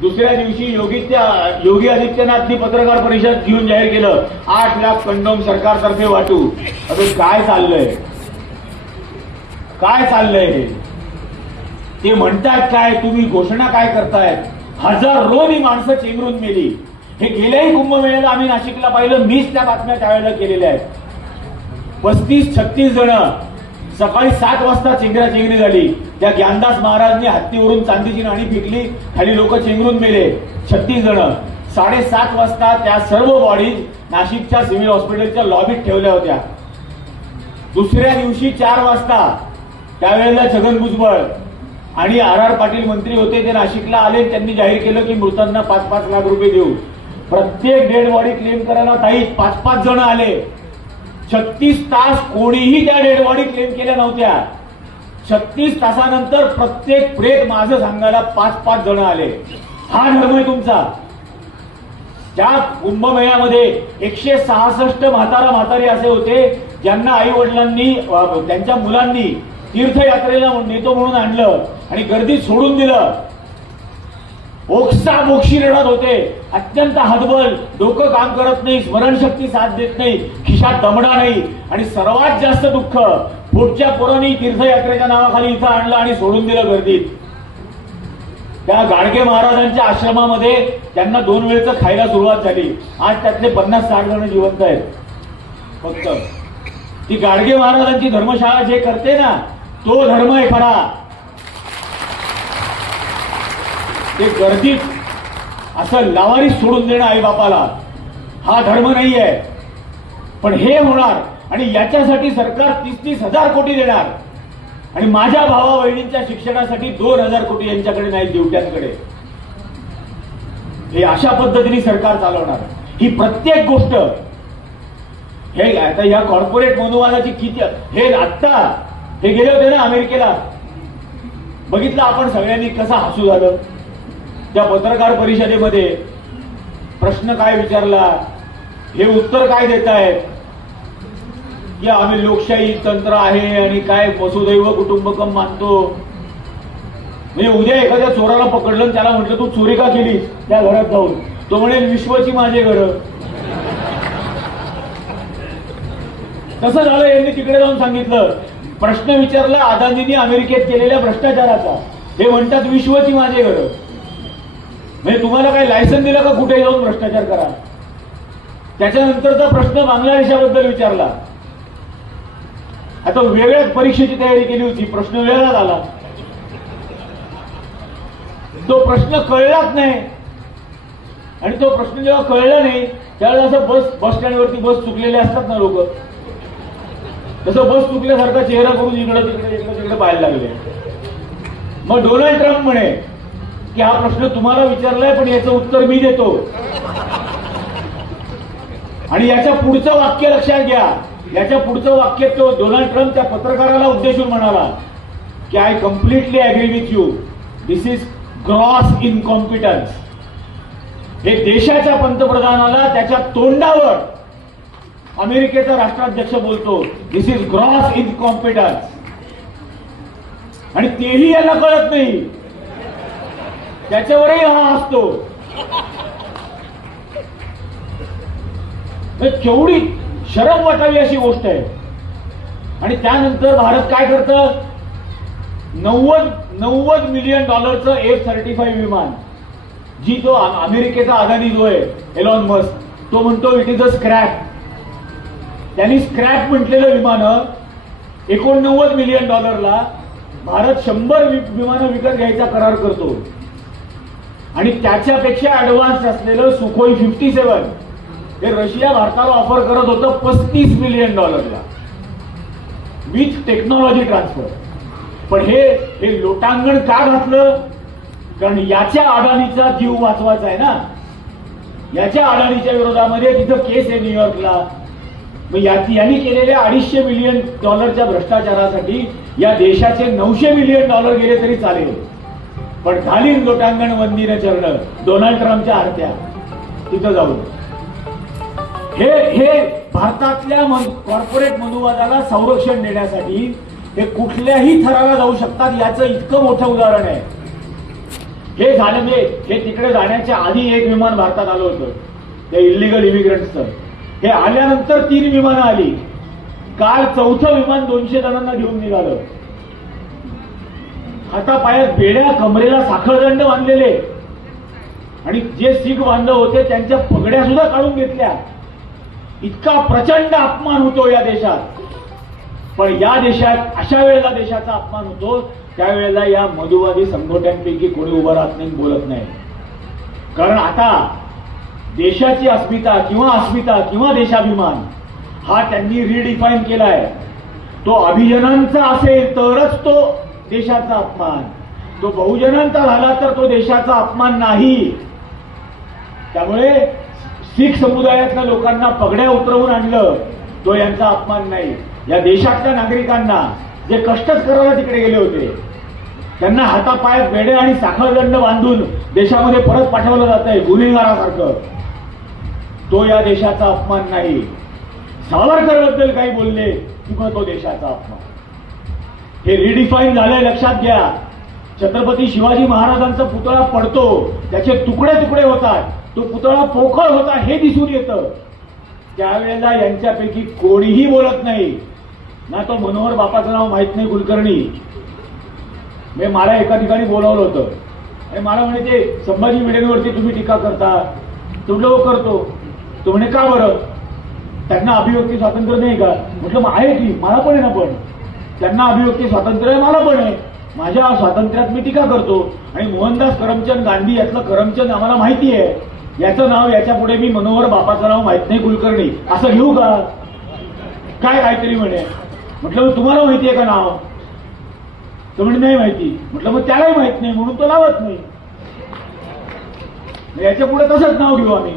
दुसऱ्या दिवशी योगी आदित्यनाथनी पत्रकार परिषद घेऊन जाहीर केलं 8 लाख कंडोम सरकारतर्फे वाटू. आता काय चाललंय, काय चाललंय हे? ते म्हणतात काय, तुम्ही घोषणा काय करतायत? हजारोनी माणसं चेंगरून मेली. हे गेल्याही कुंभमेळ्याला आम्ही नाशिकला पाहिलं, मीच त्या बातम्या त्यावेळेला केलेल्या आहेत. 35-36 जण सकाळी 7 वाजता चेंगराचेंगरी झाली. त्या ज्ञानदास महाराजांनी हत्तीवरून चांदीची नाणी फेकली, खाली लोक चेंगरून मेले 36 जण. 7:30 वाजता त्या सर्व बॉडीज नाशिकच्या सिव्हिल हॉस्पिटलच्या लॉबीत ठेवल्या होत्या. दुसऱ्या दिवशी 4 वाजता त्यावेळेला छगन भुजबळ आणि R.R. पाटील मंत्री होते, ते नाशिकला आले. त्यांनी जाहीर केलं की मृतांना 5-5 लाख रुपये देऊ. प्रत्येक डेड बॉडी क्लेम करायला ताई 5-5 जण आले. 36 तास कोणीही त्या डेड बॉडी क्लेम केल्या नव्हत्या. 36 तासानंतर प्रत्येक प्रेत माझं सांगायला 5-5 जण आले. हा धर्म आहे तुमचा? त्या कुंभमेळ्यामध्ये 166 म्हातारी असे होते ज्यांना आई वडिलांनी त्यांच्या मुलांनी तीर्थयात्रेला नेतो म्हणून आणलं आणि गर्दीत सोडून दिलं. ओक्साबोक्षी रडत होते, अत्यंत हतबल, डोकं काम करत नाही, स्मरणशक्ती साथ देत नाही, खिशात दमडा नाही. आणि सर्वात जास्त दुःख पुढच्या पोरांनी तीर्थयात्रेच्या नावाखाली इथं आणलं आणि सोडून दिलं गर्दीत. त्या गाडगे महाराजांच्या आश्रमामध्ये त्यांना 2 वेळचं खायला सुरुवात झाली. आज त्यातले 50-60 जण जिवंत आहेत फक्त. ती गाडगे महाराजांची धर्मशाळा जे करते ना, तो धर्म आहे खरा. ते गर्दीत असं लावारीस सोडून देणं आई बापाला, हा धर्म नाही आहे. पण हे होणार आणि याच्यासाठी सरकार 30,000 कोटी देणार. आणि माझ्या भावा बहिणींच्या शिक्षणासाठी 2,000 कोटी यांच्याकडे नाही, ड्युट्यांकडे. हे अशा पद्धतीने सरकार चालवणार. ही प्रत्येक गोष्ट हे आता या कॉर्पोरेट मनोवादाची किती, हे आत्ता हे गेले होते ना अमेरिकेला, बघितलं आपण सगळ्यांनी कसं हसू झालं. त्या पत्रकार परिषदेमध्ये प्रश्न काय विचारला, हे उत्तर काय देत आहेत की आम्ही लोकशाही तंत्र आहे आणि काय वसुदैव कुटुंबकम मानतो. म्हणजे उद्या एखाद्या चोराला पकडलं, त्याला म्हटलं तू चोरी का केली त्या घरात जाऊन, तो म्हणेल विश्वाची माझे घर. तसं झालं. यांनी तिकडे जाऊन सांगितलं, प्रश्न विचारला अदानींनी अमेरिकेत केलेल्या भ्रष्टाचाराचा, हे म्हणतात विश्वाची माझे घर. म्हणजे तुम्हाला काय लायसन दिलं का कुठे जाऊन भ्रष्टाचार करा? त्याच्यानंतरचा प्रश्न बांगलादेशाबद्दल विचारला. आता वेगळ्याच परीक्षेची तयारी केली होती, प्रश्न वेगळाच आला. तो प्रश्न कळलाच नाही. आणि तो प्रश्न जेव्हा कळला नाही त्यावेळेला असं बस स्टँडवरती बस चुकलेले असतात ना लोक, तसं बस चुकल्यासारखा चेहरा करून इकडं तिकडे पाहायला लागले. मग डोनाल्ड ट्रम्प म्हणे की हा प्रश्न तुम्हाला विचारलाय पण याचं उत्तर मी देतो. आणि याच्या पुढचं वाक्य लक्षात घ्या. याच्या पुढचं वाक्य तो डोनाल्ड ट्रम्प त्या पत्रकाराला उद्देशून म्हणाला की I completely agree with you, this is gross incompetence. हे देशाच्या पंतप्रधानाला त्याच्या तोंडावर अमेरिकेचा राष्ट्राध्यक्ष बोलतो, दिस इज ग्रॉस इनकॉम्पिटन्स. आणि तेही याला कळत नाही, त्याच्यावरही हा असतो. केवढी शरम वाटावी अशी गोष्ट आहे. आणि त्यानंतर भारत काय करतं, $90 मिलियन F-35 विमान जी तो अमेरिकेचा अदानी जो आहे एलॉन मस्क, तो म्हणतो इट इज अ स्क्रॅप. त्यांनी स्क्रॅप म्हटलेलं विमानं $89 मिलियन भारत 100 विमानं विकत घ्यायचा करार करतो. आणि त्याच्यापेक्षा ऍडव्हान्स असलेलं सुखोई 57 हे रशिया भारताला ऑफर करत होतं $35 मिलियन विथ टेक्नॉलॉजी ट्रान्सफर. पण हे लोटांगण का घातलं? कारण याच्या अडाणीचा जीव वाचवायचा आहे ना. याच्या अडाणीच्या विरोधामध्ये तिथं केस आहे न्यूयॉर्कला. मग यांनी केलेल्या $250 मिलियन भ्रष्टाचारासाठी या देशाचे $900 मिलियन गेले तरी चालेल. पण झाली लोटांगण वंदीने चरण डोनाल्ड ट्रम्पच्या आरत्या तिथं जाऊन. हे भारतातल्या कॉर्पोरेट मनुवादाला संरक्षण देण्यासाठी हे कुठल्याही थराला जाऊ शकतात, याचं इतकं मोठं उदाहरण आहे. हे झालं हे तिकडे जाण्याच्या आधी एक विमान भारतात आलं होतं, ते इलिगल इमिग्रंट्सचं. हे आल्यानंतर 3 विमानं आली. काल 4थं विमान 200 जणांना घेऊन निघालं. हातापायात बेड्या, कमरेला साखळदंड बांधलेले, आणि जे शीख बांधव होते त्यांच्या पगड्या सुद्धा काढून घेतल्या. इतका प्रचंड अपमान होतो या देशात. पण या देशात अशा वेळेला देशाचा अपमान होतो त्यावेळेला या मधुवादी संघटनांपैकी कोणी उभं राहत नाही, बोलत नाही. कारण आता देशाची अस्मिता किंवा देशाभिमान हा त्यांनी रिडिफाईन केलाय. तो अभिजनांचा असेल तरच तो देशाचा अपमान, तो बहुजनांचा झाला तर तो देशाचा अपमान नाही. त्यामुळे शीख समुदायातल्या लोकांना पगड्या उतरवून आणलं तो यांचा अपमान नाही. या देशातल्या नागरिकांना जे कष्टच करायला तिकडे गेले होते त्यांना हातापायात बेड्या आणि साखळदंड बांधून देशामध्ये परत पाठवलं जात आहे गुन्हेगारासारखं. तो या देशाचा अपमान नाही. सावरकरबद्दल काही बोलले किंवा तो देशाचा अपमान. हे रिडिफाईन झालंय, लक्षात घ्या. छत्रपती शिवाजी महाराजांचा पुतळा पडतो, त्याचे तुकडे तुकडे होतात, तो पुतळा पोकळ होता हे दिसून येतं. त्यावेळेला यांच्यापैकी कोणीही बोलत नाही ना. तो मनोहर बापाचं नाव माहित नाही, कुलकर्णी. मला एका ठिकाणी बोलावलं होतं आणि मला म्हणे ते संभाजी भिडेंवरती तुम्ही टीका करता. तुमचं करतो. तो म्हणे का बरं, त्यांना अभिव्यक्ती स्वातंत्र्य नाही का? म्हटलं मग आहे की, मला पण आहे ना. पण त्यांना अभिव्यक्ती स्वातंत्र्य आहे, मला पण आहे. माझ्या स्वातंत्र्यात मी टीका करतो. आणि मोहनदास करमचंद गांधी यातलं करमचंद आम्हाला माहिती आहे, याचं नाव याच्या पुढे मी मनोहर बापाचं नाव माहित नाही कुलकर्णी असं घेऊ का? काय काहीतरी म्हणे. म्हटलं मग तुम्हाला माहिती आहे का नाव? तो म्हणे नाही माहिती. म्हटलं मग त्यालाही माहित नाही म्हणून तो लावत नाही. याच्या पुढे तसंच नाव घेऊ आम्ही.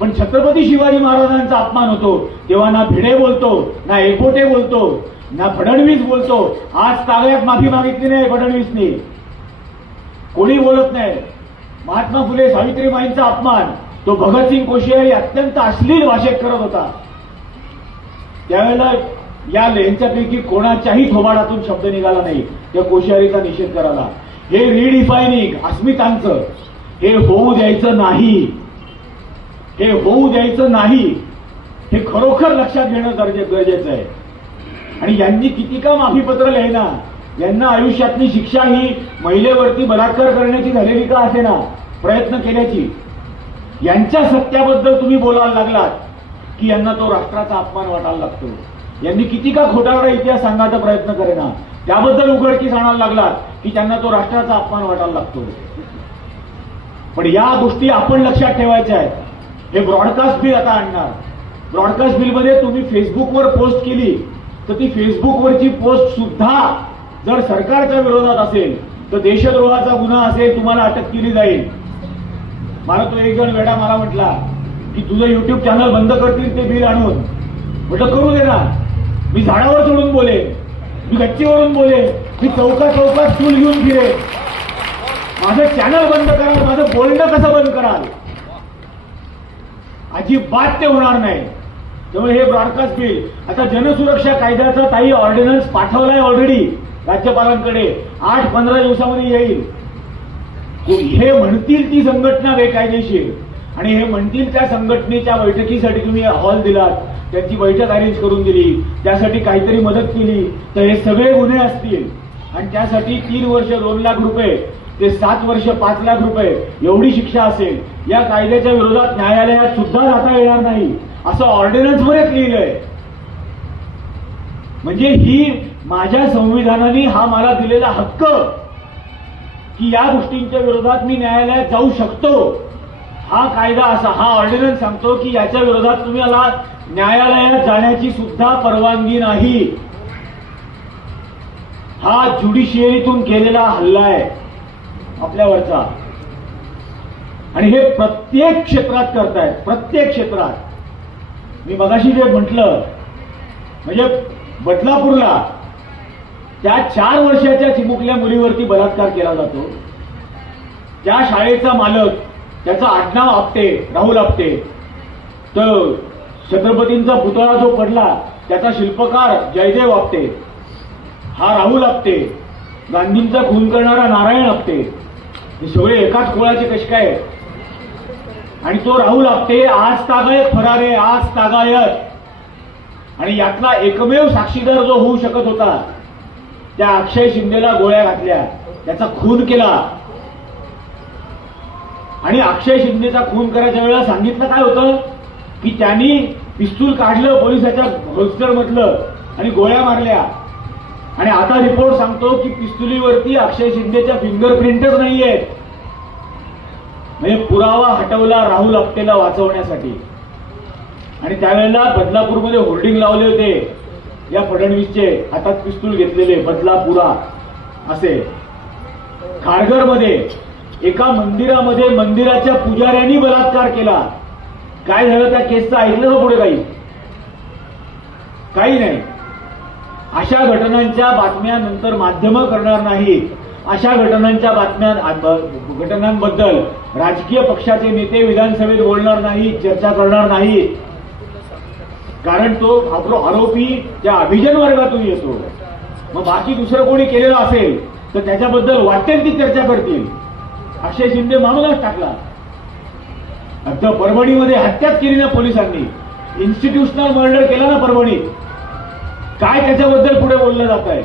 पण छत्रपती शिवाजी महाराजांचा अपमान होतो तेव्हा ना भिडे बोलतो, ना एकबोटे बोलतो, ना फडणवीस बोलतो. आज ताब्यात माफी मागितली नाही फडणवीसनी, कोणी बोलत नाही. महात्मा फुले सावित्रीबाईंचा अपमान तो भगतसिंग कोश्यारी अत्यंत अश्लील भाषेत करत होता. त्यावेळेला यांच्यापैकी कोणाच्याही थोबाडातून शब्द निघाला नाही त्या कोश्यारीचा निषेध करायला. हे रिडिफायनिंग अस्मितांचं हे होऊ द्यायचं नाही. हे होऊ द्यायचं नाही. हे खरोखर लक्षात घेणं गरजेचं आहे. आणि यांनी किती का माफीपत्र लिहिना, यांना आयुष्यातली शिक्षा ही महिलेवरती बलात्कार करण्याची झालेली का असेना, प्रयत्न केल्याची. यांच्या सत्याबद्दल तुम्ही बोलायला लागलात की यांना तो राष्ट्राचा अपमान वाटायला लागतो. यांनी किती का खोटारडा इतिहास सांगायचा प्रयत्न करेना, त्याबद्दल उघडकीस आणायला लागलात की त्यांना तो राष्ट्राचा अपमान वाटायला लागतो. पण या गोष्टी आपण लक्षात ठेवायच्या आहेत. हे ब्रॉडकास्ट बिल आता आणणार. ब्रॉडकास्ट बिलमध्ये तुम्ही फेसबुकवर पोस्ट केली तर ती फेसबुकवरची पोस्ट सुद्धा जर सरकारच्या विरोधात असेल तर देशद्रोहाचा गुन्हा असेल, तुम्हाला अटक केली जाईल. मला तो एक जण वेडा मला म्हटला की तुझं युट्यूब चॅनल बंद करतील ते बिल आणून. म्हटलं करू दे ना, मी झाडावर चढून बोले, मी गच्चीवरून बोले, मी चौकात चूल घेऊन फिरे. माझं चॅनल बंद कराल, माझं बोलणं कसं बंद कराल? अजिबात ते होणार नाही. त्यामुळे हे ब्रॉडकास्ट बिल आता जनसुरक्षा कायद्याचा काही ऑर्डिनन्स पाठवलाय ऑलरेडी राज्यपालांकडे, 8-15 दिवसामध्ये येईल. हे म्हणतील ती संघटना बेकायदेशीर आणि हे म्हणतील त्या संघटनेच्या बैठकीसाठी तुम्ही हॉल दिलात, त्यांची बैठक अरेंज करून दिली, त्यासाठी काहीतरी मदत केली तर हे सगळे गुन्हे असतील. आणि त्यासाठी 3 वर्ष 2 लाख रुपये ते 7 वर्ष 5 लाख रुपये एवढी शिक्षा असेल. या कायद्याच्या विरोधात न्यायालयात सुद्धा जाता येणार नाही असं ऑर्डिनन्समध्येच लिहिलंय. म्हणजे ही माझ्या संविधानाने हा मला दिलेला हक्क की या गोष्टींच्या विरोधात मी न्यायालयात जाऊ शकतो. हा कायदा असा, हा ऑर्डिनन्स सांगतो की याच्या विरोधात तुम्हाला न्यायालयात जाण्याची सुद्धा परवानगी नाही. हा ज्युडिशियरीतून केलेला हल्ला आहे आपल्यावरचा. आणि हे प्रत्येक क्षेत्रात करतायत, प्रत्येक क्षेत्रात. मी मगाशी जे म्हटलं, म्हणजे बदलापूरला त्या 4 वर्षाच्या चिमुकल्या मुलीवरती बलात्कार केला जातो. त्या शाळेचा मालक, त्याचं आडनाव आपटे, राहुल आपटे, तर छत्रपतींचा पुतळा जो पडला त्याचा शिल्पकार जयदेव आपटे, हा राहुल आपटे, गांधींचा खून करणारा नारायण आपटे, हे सगळे एकाच कुळाचे कसे काय. आणि तो राहुल आपटे आज तागायत फरार आहे, आज तागायत. आणि यातला एकमेव साक्षीदार जो होऊ शकत होता त्या अक्षय शिंदेला गोळ्या घातल्या, त्याचा खून केला. आणि अक्षय शिंदेचा खून करायच्या वेळेला सांगितलं काय होतं की त्यांनी पिस्तूल काढलं पोलिसाच्या होल्स्टर मधलं आणि गोळ्या मारल्या. आणि आता रिपोर्ट सांगतो की पिस्तुलीवरती अक्षय शिंदेच्या फिंगरप्रिंटच नाहीयेत. म्हणजे पुरावा हटवला राहुल आपटेला वाचवण्यासाठी. आणि त्यावेळेला बदलापूरमध्ये होर्डिंग लावले होते या फडणवीसचे, हातात पिस्तूल घेतलेले, बदलापुरा असे. खारघरमध्ये एका मंदिरामध्ये मंदिराच्या पुजाऱ्यांनी बलात्कार केला. काय झालं त्या केसचं ऐकलं का पुढे? काही नाही. अशा घटनांच्या बातम्या नंतर माध्यमं करणार नाहीत. अशा घटनांबद्दल राजकीय पक्षाचे नेते विधानसभेत बोलणार नाहीत, चर्चा करणार नाहीत. कारण तो आरोपी त्या अभिजन वर्गातून येतो. मग बाकी दुसरं कोणी केलेलं असेल तर त्याच्याबद्दल वाटेल ती चर्चा करतील. अक्षय शिंदे माणूसच टाकला. आता परभणीमध्ये हत्याच केली ना पोलिसांनी, इन्स्टिट्यूशनल मर्डर केला ना परभणीत. काय त्याच्याबद्दल पुढे बोललं जात आहे?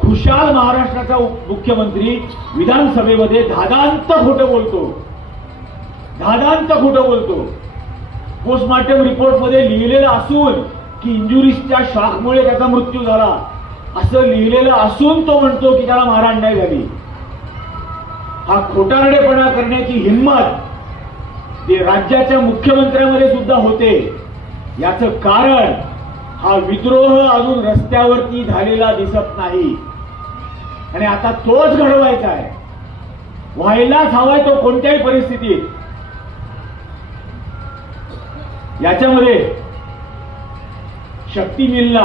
खुशाल महाराष्ट्राचा मुख्यमंत्री विधानसभेमध्ये धादांत खोटं बोलतो, धादांत खोटं बोलतो. पोस्टमॉर्टम रिपोर्टमध्ये लिहिलेलं असून की इंजुरीजच्या शॉकमुळे त्याचा मृत्यू झाला असं लिहिलेलं असून तो म्हणतो की त्याला मारहाण नाही झाली. हा खोटारडेपणा करण्याची हिंमत ते राज्याच्या मुख्यमंत्र्यामध्ये सुद्धा होते. याचं कारण हा विद्रोह अजून रस्त्यावरती झालेला दिसत नाही. आणि आता तोच घडवायचा आहे, व्हायलाच हवाय तो कोणत्याही परिस्थितीत. याच्यामध्ये शक्ती मिलला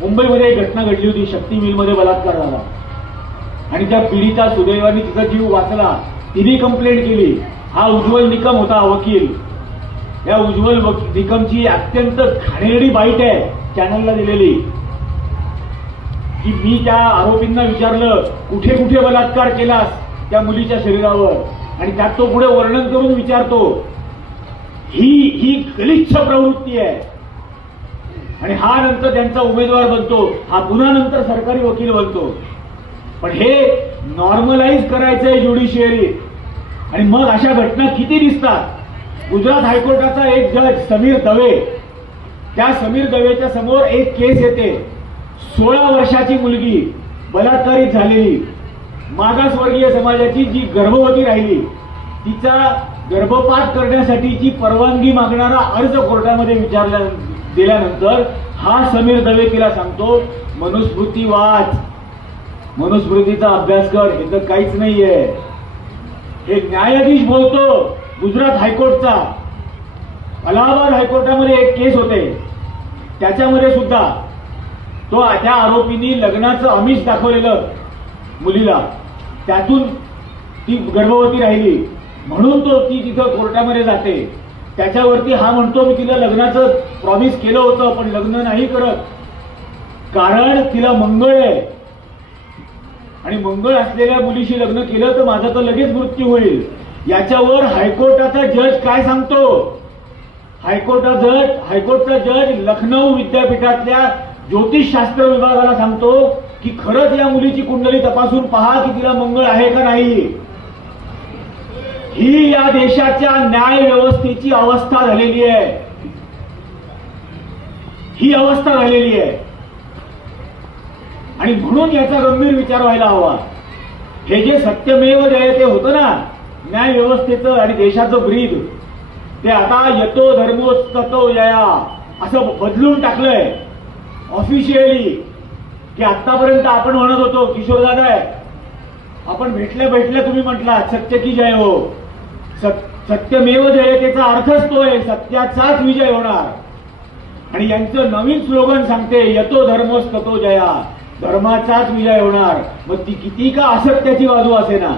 मुंबईमध्ये एक घटना घडली होती. शक्ती मिलमध्ये बलात्कार झाला आणि त्या पीडिता सुदैवाने तिचा जीव वाचला. तिने कंप्लेंट केली. हा उज्ज्वल निकम होता वकील. या उज्ज्वल निकमची अत्यंत घाणेरडी बाईट आहे चॅनलला दिलेली की मी त्या आरोपींना विचारलं कुठे कुठे बलात्कार केलास त्या मुलीच्या शरीरावर, आणि त्यात तो पुढे वर्णन करून विचारतो. ही गलिच्छ प्रवृत्ती आहे. आणि हा नंतर त्यांचा उमेदवार बनतो, हा पुन्हा नंतर सरकारी वकील बनतो. पण हे नॉर्मलाइज करायचंय ज्युडिशियरी. आणि मग अशा घटना किती दिसतात. गुजरात हायकोर्टाचा एक जज समीर दवे, त्या समीर दवेच्या समोर एक केस येते. 16 वर्षाची मुलगी बलात्कारित झालेली, मागासवर्गीय समाजाची, जी गर्भवती राहिली, तिचा गर्भपात करण्यासाठीची परवानगी मागणारा अर्ज कोर्टामध्ये दिल्यानंतर हा समीर दवे तिला सांगतो मनुस्मृती वाच, मनुस्मृतीचा अभ्यास कर. हे तर काहीच नाहीये. हे न्यायाधीश बोलतो गुजरात हायकोर्टचा. अलाहाबाद हायकोर्टामध्ये एक केस होते, त्याच्यामध्ये सुद्धा तो त्या आरोपींनी लग्नाचं आमिष दाखवलेलं मुलीला, त्यातून ती गर्भवती राहिली म्हणून ती तिथं कोर्टामध्ये जाते. त्याच्यावरती हा म्हणतो मी तिला लग्नाचं प्रॉमिस केलं होतं पण लग्न नाही करत कारण तिला मंगळ आहे आणि मंगळ असलेल्या मुलीशी लग्न केलं तर माझा तर लगेच मृत्यू होईल. याच्यावर हायकोर्टाचा जज काय सांगतो? हायकोर्टचा जज लखनौ विद्यापीठातल्या ज्योतिषशास्त्र विभागाला सांगतो की खरंच या मुलीची कुंडली तपासून पहा की तिला मंगळ आहे का नाही. ही या देशाच्या न्याय व्यवस्थेची अवस्था झालेली आहे. ही अवस्था झालेली आहे आणि म्हणून याचा गंभीर विचार व्हायला हवा. हे जे सत्यमेव जयते होतं ना न्याय व्यवस्थेचं आणि देशाचं ब्रीद, ते आता यतो धर्मोस्ततो जया असं बदलून टाकलंय ऑफिशियली. की आतापर्यंत आपण म्हणत होतो, किशोरदादा आहे आपण भेटल्या तुम्ही म्हटला सत्य की जय हो. सत्यमेव जयतेचा अर्थच तो आहे, सत्याचाच विजय होणार. आणि यांचं नवीन स्लोगन सांगते यतो धर्मोस्ततो जया, धर्माचाच विजय होणार. मग ती किती का असत्याची बाजू असे ना,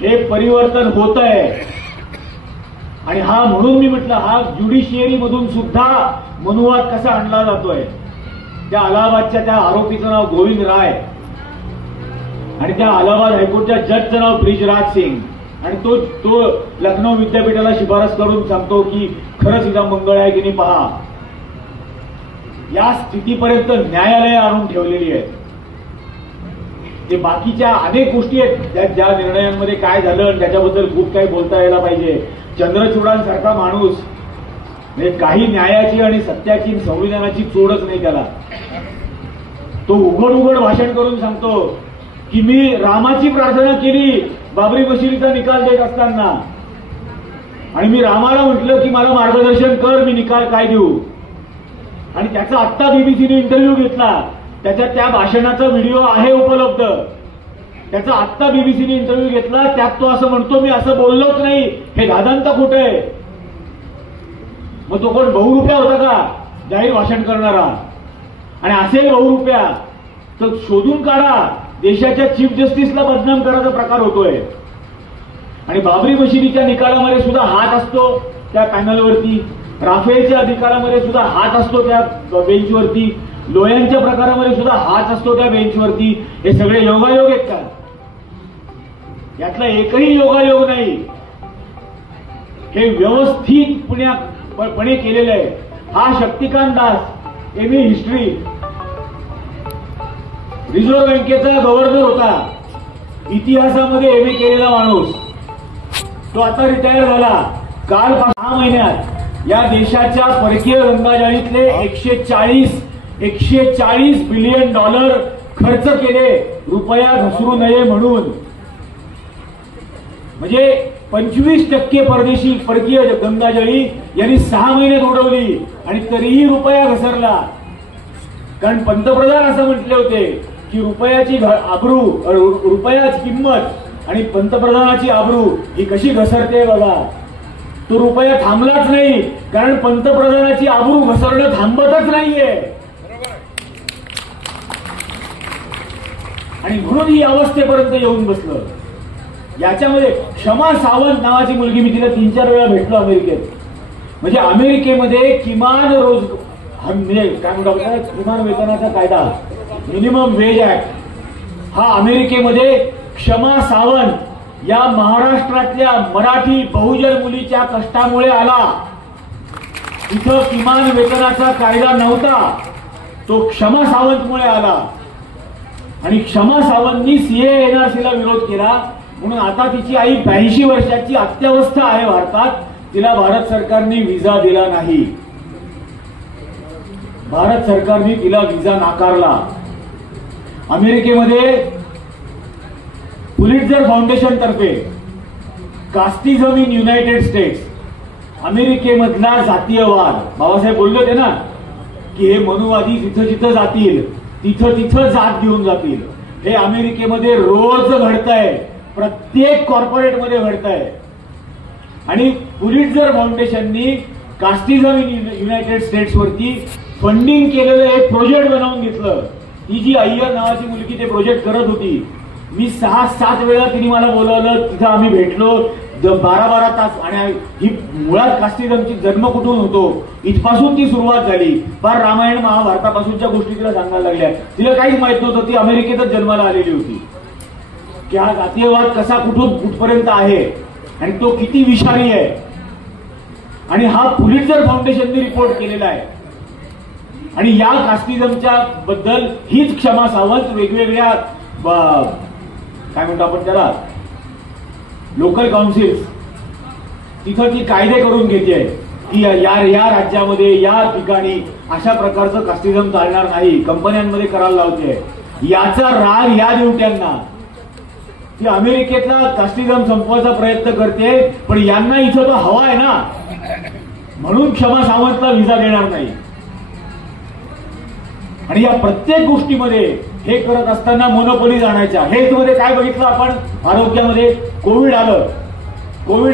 हे परिवर्तन होत आहे. आणि हा म्हणून मी म्हटलं हा ज्युडिशियरी मधून सुद्धा मनुवाद कसा आणला जातोय. त्या अलाहाबादच्या त्या आरोपीचं नाव गोविंद राय आणि त्या अलाहाबाद हायकोर्टच्या जजचं नाव ब्रिजराज सिंग. आणि तो लखनौ विद्यापीठाला शिफारस करून सांगतो की खरंच हिला मंगळ आहे की नाही पहा. या स्थितीपर्यंत न्यायालय आणून ठेवलेली आहे. ते बाकीच्या अनेक गोष्टी आहेत ज्या निर्णयांमध्ये काय झालं त्याच्याबद्दल खूप काही बोलता यायला पाहिजे. चंद्रचूडांसारखा माणूस म्हणजे काही न्यायाची आणि सत्याची संविधानाची चोडच नाही त्याला. तो उघड भाषण करून सांगतो की मी रामाची प्रार्थना केली बाबरी मशिदीचा निकाल देत असताना आणि मी रामाला म्हटलं की मला मार्गदर्शन कर, मी निकाल काय देऊ. आणि त्याचा आत्ता बीबीसीने इंटरव्ह्यू घेतला, त्याच्यात त्या भाषणाचा व्हिडिओ आहे उपलब्ध. त्याचा आत्ता बीबीसीने इंटरव्ह्यू घेतला, त्यात तो असं म्हणतो मी असं बोललोच नाही, हे दादांत खोटं आहे. मग तो कोण बहुरूप्या होता का जाहीर भाषण करणारा. आणि असेल बहुरूप्या तर शोधून काढा. देशाच्या चीफ जस्टिसला बदनाम करायचा प्रकार होतोय. आणि बाबरी मशिदीच्या निकालामध्ये सुद्धा हात असतो त्या पॅनलवरती, राफेलच्या अधिकारामध्ये सुद्धा हात असतो त्या बेंचवरती, लोयांच्या प्रकारामध्ये सुद्धा हात असतो त्या बेंचवरती. हे सगळे योगायोग आहेत का? यातला एकही योगायोग नाही. हे व्यवस्थितपणे केलेलं आहे. हा Shaktikanta Das MA. History, reserve बँकेचा गव्हर्नर होता, इतिहासामध्ये एम.ए. केलेला माणूस. तो आता रिटायर झाला. काल 6 महिन्यात या देशाच्या परकीय गंगाजळीतले 140 बिलियन डॉलर खर्च केले रुपया घसरू नये म्हणून. म्हणजे 25% परदेशी परकीय गंगाजळी यांनी 6 महिन्यात उडवली आणि तरीही रुपया घसरला. कारण पंतप्रधान असं म्हटले होते की रुपयाची आबरू, रुपयाची किंमत आणि पंतप्रधानाची आबरू ही कशी घसरते बघा. तो रुपया थांबलाच नाही, कारण पंतप्रधानाची आबरू घसरणं थांबतच नाहीये. आणि म्हणून ही अवस्थेपर्यंत येऊन बसलं. याच्यामध्ये क्षमा सावंत नावाची मुलगी, मी तिला 3-4 वेळा भेटलो अमेरिकेत. म्हणजे अमेरिकेमध्ये किमान म्हणजे काय म्हणतात किमान वेतनाचा कायदा, मिनिमम वेज ऍक्ट, हा अमेरिकेमध्ये क्षमा सावंत या महाराष्ट्रातल्या मराठी बहुजन मुलीच्या कष्टामुळे आला. इथं किमान वेतनाचा कायदा नव्हता, तो क्षमा सावंतमुळे आला. आणि क्षमा सावंतनी सीए एनआरसीला विरोध केला म्हणून आता तिची आई 82 वर्षाची अत्यावस्था आहे भारतात. तिला भारत सरकारने विजा दिला नाही. भारत सरकारने तिला विजा नाकारला. अमेरिकेमध्ये पुलिट्झर फाउंडेशन तर्फे कास्टिझम इन युनायटेड स्टेट्स, अमेरिकेमधला जातीयवाद, बाबासाहेब बोलले होते ना की हे मनुवादी जिथं जिथं जातील तिथं जात घेऊन जातील. हे अमेरिकेमध्ये रोज घडतंय, प्रत्येक कॉर्पोरेटमध्ये घडतंय. आणि पुलिट्झर फाउंडेशननी कास्टिझम इन युनायटेड स्टेट्स वरती फंडिंग केलेलं एक प्रोजेक्ट बनवून घेतलं. ही जी अय्यर नावाची मुलगी ते प्रोजेक्ट करत होती. मी 6-7 वेळा तिने मला बोलवलं, तिथं आम्ही भेटलो 12-12 तास. आणि ही मुळात कास्टिझमची जन्म कुठून होतो इथपासून ती सुरुवात झाली. फार रामायण महाभारतापासूनच्या गोष्टी तिला सांगायला लागल्या. तिला काहीच माहित नव्हतं, ती अमेरिकेतच जन्माला आलेली होती की हा जातीयवाद कसा कुठपर्यंत आहे आणि तो किती विषारी आहे. आणि हा पुलिट्झर फाउंडेशनने रिपोर्ट केलेला आहे. आणि या कास्टिझमच्या बद्दल हीच क्षमा सावंत वेगवेगळ्या काय म्हणतो आपण त्याला लोकल काउन्सिल्स तिथं ती कायदे करून घेते की या राज्यामध्ये या ठिकाणी अशा प्रकारचं कास्टिझम चालणार नाही, कंपन्यांमध्ये करायला लावते. याचा राग या देवट्यांना की अमेरिकेतला कास्टिझम संपवायचा प्रयत्न करते, पण यांना इथं तो हवा आहे ना, म्हणून क्षमा सावंतला व्हिसा देणार नाही. आणि या प्रत्येक गोष्टीमध्ये हे करत असताना मोनोपोलीज आणायच्या. हेल्थमध्ये काय बघितलं आपण, आरोग्यामध्ये कोविड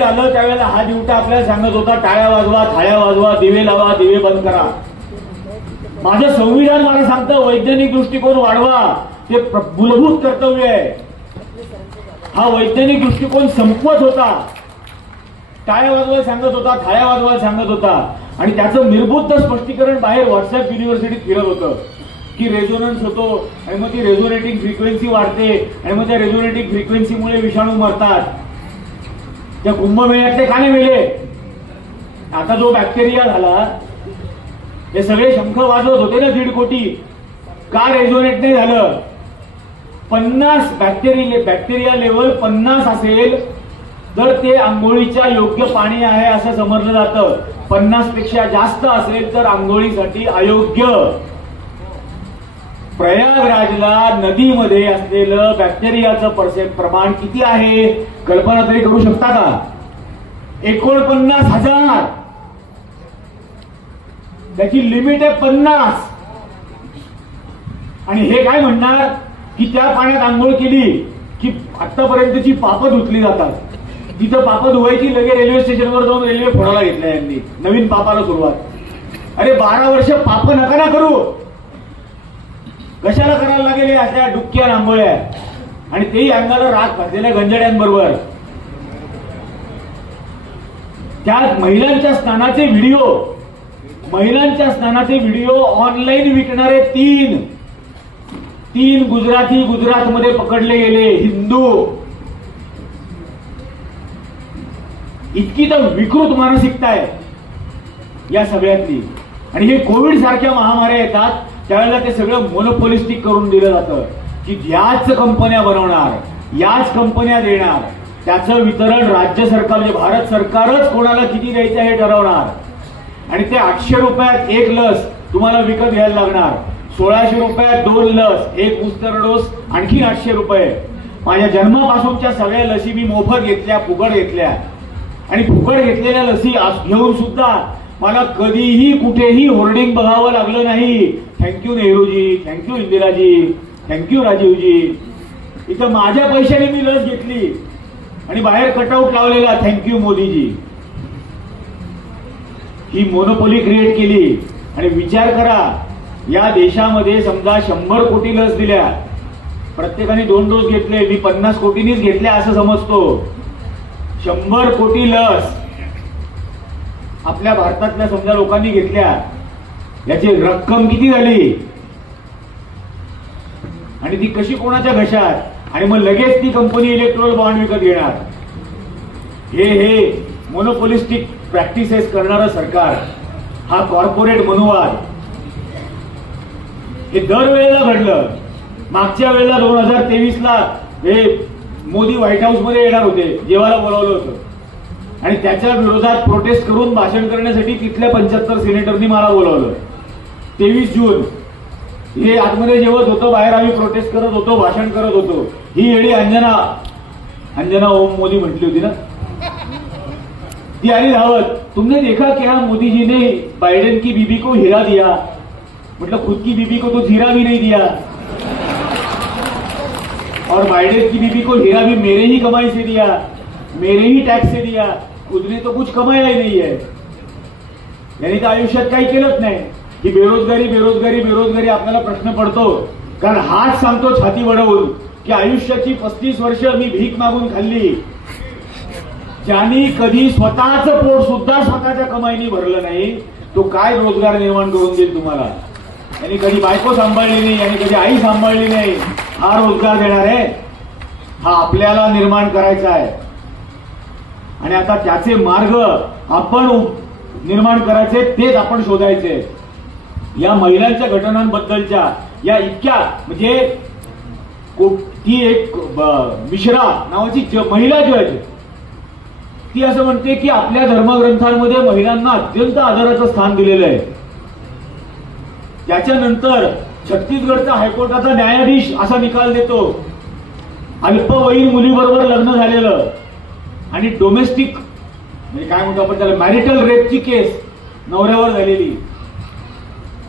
आलं त्यावेळेला हा दिवटा आपल्याला सांगत होता टाळ्या वाजवा, थाळ्या वाजवा, दिवे लावा, दिवे बंद करा. माझं संविधान मला सांगतं वैज्ञानिक दृष्टिकोन वाढवा, ते मूलभूत कर्तव्य आहे. हा वैज्ञानिक दृष्टिकोन संपवत होता, टाळ्या वाजवायला सांगत होता, थाळ्या वाजवायला सांगत होता. आणि त्याचं निर्बुद्ध स्पष्टीकरण बाहेर व्हॉट्सअप युनिव्हर्सिटीत फिरत होतं की रेझोनन्स होतो आणि मग ती रेझोनेटिंग फ्रिक्वेन्सी वाढते आणि मग त्या रेझोनेटिंग फ्रिक्वेन्सीमुळे विषाणू मरतात. त्या कुंभमेळ्यातले का नाही मेले? आता जो बॅक्टेरिया झाला, हे सगळे शंख वाजवत होते ना 1.5 कोटी, का रेझोनेट नाही झालं? 50 बॅक्टेरिया लेवल 50 असेल तर ते आंघोळीच्या योग्य पाणी आहे असं समजलं जातं. 50 पेक्षा जास्त असेल तर आंघोळीसाठी अयोग्य. प्रयागराजला नदीमध्ये असलेलं बॅक्टेरियाचं प्रमाण किती आहे कल्पना तरी करू शकता का? 49,000. त्याची लिमिट आहे 50. आणि हे काय म्हणणार की त्या पाण्यात आंघोळ केली की आतापर्यंतची पापं धुतली जातात. तिथं पापं धुवायची, लगे रेल्वे स्टेशनवर जाऊन रेल्वे फोडायला घेतल्या यांनी, नवीन पापाला सुरुवात. अरे 12 वर्ष पाप नका ना करू, कशाला करायला लागेल अशा डुक्क्या आंघोळ्या, आणि तेही अंगाला राग घातलेल्या गंजड्यांबरोबर. त्या महिलांच्या स्नानाचे व्हिडिओ ऑनलाईन विकणारे तीन गुजराती गुजरातमध्ये पकडले गेले, हिंदू. इतकी तर विकृत मानसिकता आहे या सगळ्यातली. आणि हे कोविड सारख्या महामाऱ्या येतात त्यावेळेला ते सगळं मोनोपोलिस्टिक करून दिलं जातं की याच कंपन्या बनवणार, याच कंपन्या देणार, त्याचं वितरण राज्य सरकार म्हणजे भारत सरकारच कोणाला किती द्यायचं हे ठरवणार. आणि ते 800 रुपयात 1 लस तुम्हाला विकत घ्यायला लागणार, 1600 रुपयात 2 लस, 1 बूस्टर डोस, आणखी 800 रुपये. माझ्या जन्मापासूनच्या सगळ्या लसी मी मोफत घेतल्या, फुकट घेतल्या. आणि फुकट घेतलेल्या लसी घेऊन सुद्धा मला कधीही कुठेही होर्डिंग बघावं लागलं नाही, thank you Nehru ji, thank you Indiraji, thank you Rajivji. इथं माझ्या पैशाने मी लस घेतली आणि बाहेर कटआउट लावलेला थँक्यू मोदीजी. ही मोनोपोली क्रिएट केली. आणि विचार करा, या देशामध्ये समजा 100 कोटी लस दिल्या, प्रत्येकाने 2 डोस घेतले, मी 50 कोटींनीच घेतल्या असं समजतो. 100 कोटी लस आपल्या भारतातल्या समजा लोकांनी घेतल्या, याची रक्कम किती झाली आणि ती कशी कोणाच्या घशात, आणि मग लगेच ती कंपनी इलेक्ट्रोल बॉन्ड विकत घेणार. हे मोनोपोलिस्टिक प्रॅक्टिसेस करणारं सरकार, हा कॉर्पोरेट मनुवाद, हे दरवेळेला घडलं. मागच्या वेळेला 2023ला हे मोदी व्हाईट हाऊसमध्ये येणार होते, जेवायला बोलावलं होतं, आणि त्याच्या विरोधात प्रोटेस्ट करून भाषण करण्यासाठी तिथल्या 75 सिनेटरनी मला बोलावलं. 23 जून हे आतमध्ये जेवत होतो, बाहेर आम्ही प्रोटेस्ट करत होतो, भाषण करत होतो. ही येडी अंजना ओम मोदी म्हटली होती ना, ती आली धावत, तुमने देखा क्या मोदी जी ने बाइडेन की बीबी को हीरा दिया. मतलब खुद की बीबी को तो हीरा भी नहीं दिया, और बाइडेन की बीबी को हीरा भी मेरे ही कमाई से दिया, मेरे ही टैक्स से दिया, खुद ने तो कुछ कमाया ही नहीं है. यांनी तर आयुष्यात काही केलंच नाही. ही बेरोजगारी बेरोजगारी बेरोजगारी आपल्याला प्रश्न पडतो, कारण हाच सांगतो छाती वडवून की आयुष्याची 35 वर्ष मी भीक मागून खाल्ली. ज्यांनी कधी स्वतःचं पोट सुद्धा स्वतःच्या कमाईनी भरलं नाही, तो काय रोजगार निर्माण करून देईल तुम्हाला? यांनी कधी बायको सांभाळली नाही, यांनी कधी आई सांभाळली नाही, हा रोजगार देणार आहे? हा आपल्याला निर्माण करायचा आहे. आणि आता त्याचे मार्ग आपण निर्माण करायचे, तेच आपण शोधायचे. या महिलांच्या घटनांबद्दलच्या या इतक्या म्हणजे ती एक मिश्रा नावाची महिला जज ती असं म्हणते की आपल्या धर्मग्रंथांमध्ये महिलांना अत्यंत आदराचं स्थान दिलेलं आहे. त्याच्यानंतर छत्तीसगडचा हायकोर्टाचा न्यायाधीश असा निकाल देतो अल्पवयीन मुलीबरोबर लग्न झालेलं आणि डोमेस्टिक म्हणजे काय म्हणतो आपण त्याला मॅरिटल रेपची केस नवऱ्यावर झालेली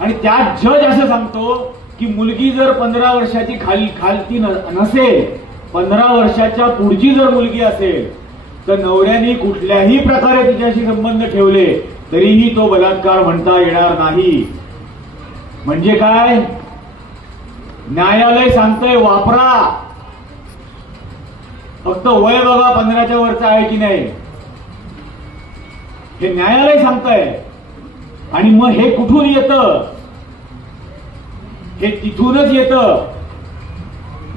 आणि त्यात जज असं सांगतो की मुलगी जर 15 वर्षाची खालती नसेल 15 वर्षाच्या पुढची जर मुलगी असेल तर नवऱ्याने कुठल्याही प्रकारे तिच्याशी संबंध ठेवले तरीही तो बलात्कार म्हणता येणार नाही. म्हणजे काय न्यायालय सांगतंय वापरा फक्त वय बघा 15च्या वरचं आहे की नाही हे न्यायालय सांगतंय. आणि मग हे कुठून येतं हे तिथूनच येतं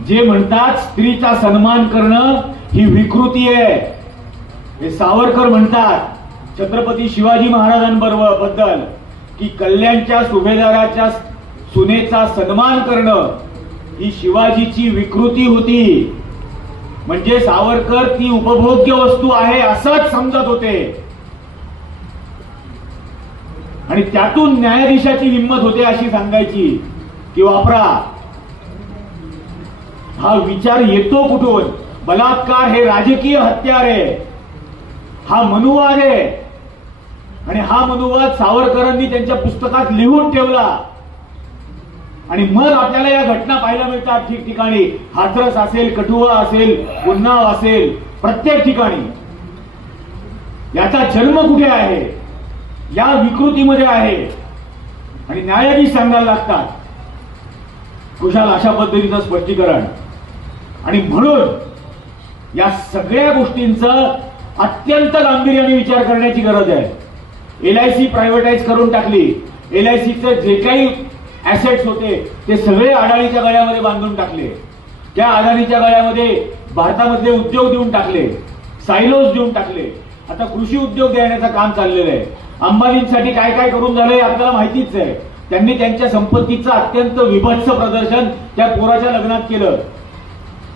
जे म्हणतात स्त्रीचा सन्मान करणं ही विकृती आहे. हे सावरकर म्हणतात छत्रपती शिवाजी महाराजांबद्दल की कल्याणच्या सुभेदाराच्या सुनेचा सन्मान करणं ही शिवाजीची विकृती होती. म्हणजे सावरकर ती उपभोग्य वस्तू आहे असंच समजत होते आणि त्यातून न्यायाधीशाची हिंमत होते अशी सांगायची की वापरा. हा विचार येतो कुठून बलात्कार हे राजकीय हत्यार आहे हा मनुवाद आहे आणि हा मनुवाद सावरकरांनी त्यांच्या पुस्तकात लिहून ठेवला आणि मग आपल्याला या घटना पाहायला मिळतात ठिकठिकाणी हाथरस असेल कठुआ असेल उन्नाव असेल प्रत्येक ठिकाणी. याचा जन्म कुठे आहे या विकृतीमध्ये आहे आणि न्यायाधीश सांगायला लागतात कुशाल अशा पद्धतीचं स्पष्टीकरण. आणि म्हणून या सगळ्या गोष्टींचं अत्यंत गांभीर्याने विचार करण्याची गरज आहे. LIC प्रायव्हेटाईज करून टाकली. LICचे जे काही ऍसेट्स होते ते सगळे अडाणीच्या गळ्यामध्ये बांधून टाकले. त्या अडाणीच्या गळ्यामध्ये भारतामधले उद्योग देऊन टाकले सायलोज देऊन टाकले. आता कृषी उद्योग देण्याचं काम चाललेलं आहे. अंबानींसाठी काय काय करून झालंय आपल्याला माहितीच आहे. त्यांनी त्यांच्या संपत्तीचं अत्यंत विभत्स प्रदर्शन त्या पोराच्या लग्नात केलं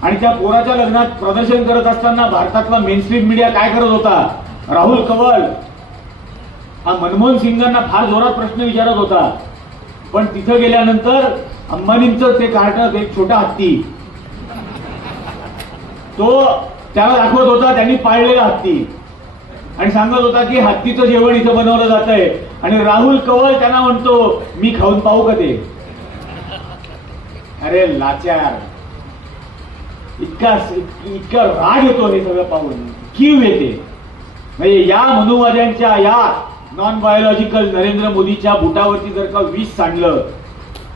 आणि त्या पोराच्या लग्नात प्रदर्शन करत असताना भारतातला मेनस्ट्रीम मीडिया काय करत होता राहुल कवल हा मनमोहन सिंगांना फार जोरात प्रश्न विचारत होता. पण तिथं गेल्यानंतर अंबानींचं ते कार्टन एक छोटा हत्ती तो त्याला दाखवत होता त्यांनी पाळलेला हत्ती आणि सांगत होता की हत्तीचं जेवण इथं बनवलं जात आहे आणि राहुल कवल त्यांना म्हणतो मी खाऊन पाहू का ते. अरे लाचार इतका राग येतो हे सगळं पाहून कीव येते. म्हणजे या मनुवाद्यांच्या या नॉन बायोलॉजिकल नरेंद्र मोदीच्या बुटावरती जर का विष सांडलं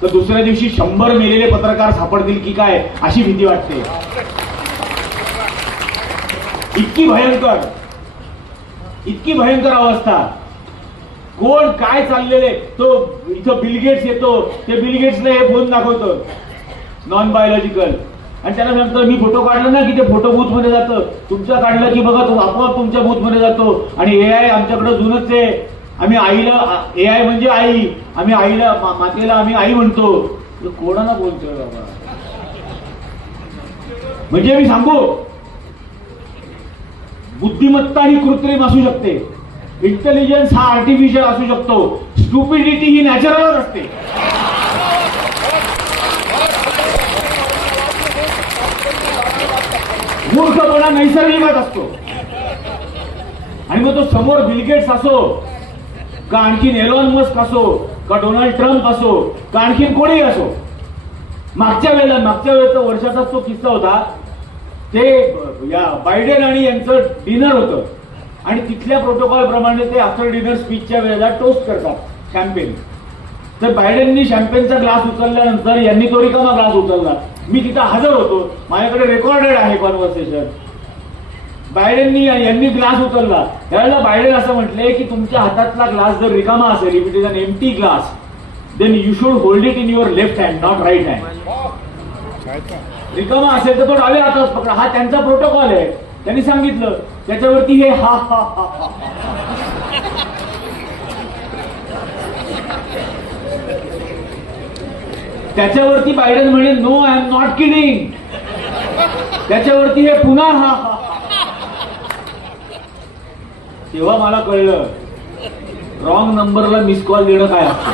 तर दुसऱ्या दिवशी 100 मेलेले पत्रकार सापडतील की काय अशी भीती वाटते. इतकी भयंकर अवस्था. कोण काय चाललेले तो इथं बिलगेट्स येतो ते बिलगेट्सला हे फोन दाखवतो नॉन बायोलॉजिकल आणि त्याला सांगतं मी फोटो काढला ना की ते फोटो बूथ मध्ये जातं तुमचं काढलं की बघा तो आपोआप तुमच्या बूथ मध्ये जातो आणि AI आमच्याकडे जुनच आहे. आम्ही आईला AI म्हणजे आई आम्ही आईला मातेला आम्ही आई म्हणतो. कोणाला बोलतोय बाबा. म्हणजे मी सांगू बुद्धिमत्ता ही कृत्रिम असू शकते इंटेलिजन्स हा आर्टिफिशियल असू शकतो स्टुपिडिटी ही नॅचरलच असते. मूर्खपणा नैसर्गिकच असतो. आणि मग तो समोर बिलगेट्स असो का आणखीन एलॉन मस्क असो का डोनाल्ड ट्रम्प असो का आणखीन कोणीही असो. मागच्या वेळेचा वर्षाचा तो किस्सा होता ते या बायडेन आणि यांचं डिनर होतं आणि तिथल्या प्रोटोकॉल प्रमाणे ते आफ्टर डिनर स्पीचच्या वेळेला टोस्ट करतात शॅम्पेन. तर बायडेननी शॅम्पेनचा ग्लास उचलल्यानंतर यांनी तो रिकामा ग्लास उचलला. मी तिथं हजर होतो माझ्याकडे रेकॉर्डेड आहे कॉन्व्हर्सेशन. बायडेननी यांनी ग्लास उचलला त्यावेळेला बायडेन असं म्हटले की तुमच्या हातातला ग्लास जर रिकामा असेल if it is an empty glass then you should hold it in your left hand not right hand. रिकामा असेल तर तो डाव्या हातात पकडा हा त्यांचा प्रोटोकॉल आहे. त्यांनी सांगितलं त्याच्यावरती हे हा हा हा हा त्याच्यावरती बायडन म्हणे no I am not kidding. त्याच्यावरती हे पुन्हा हा. तेव्हा मला कळलं रॉंग नंबरला मिस कॉल देणं काय असतं.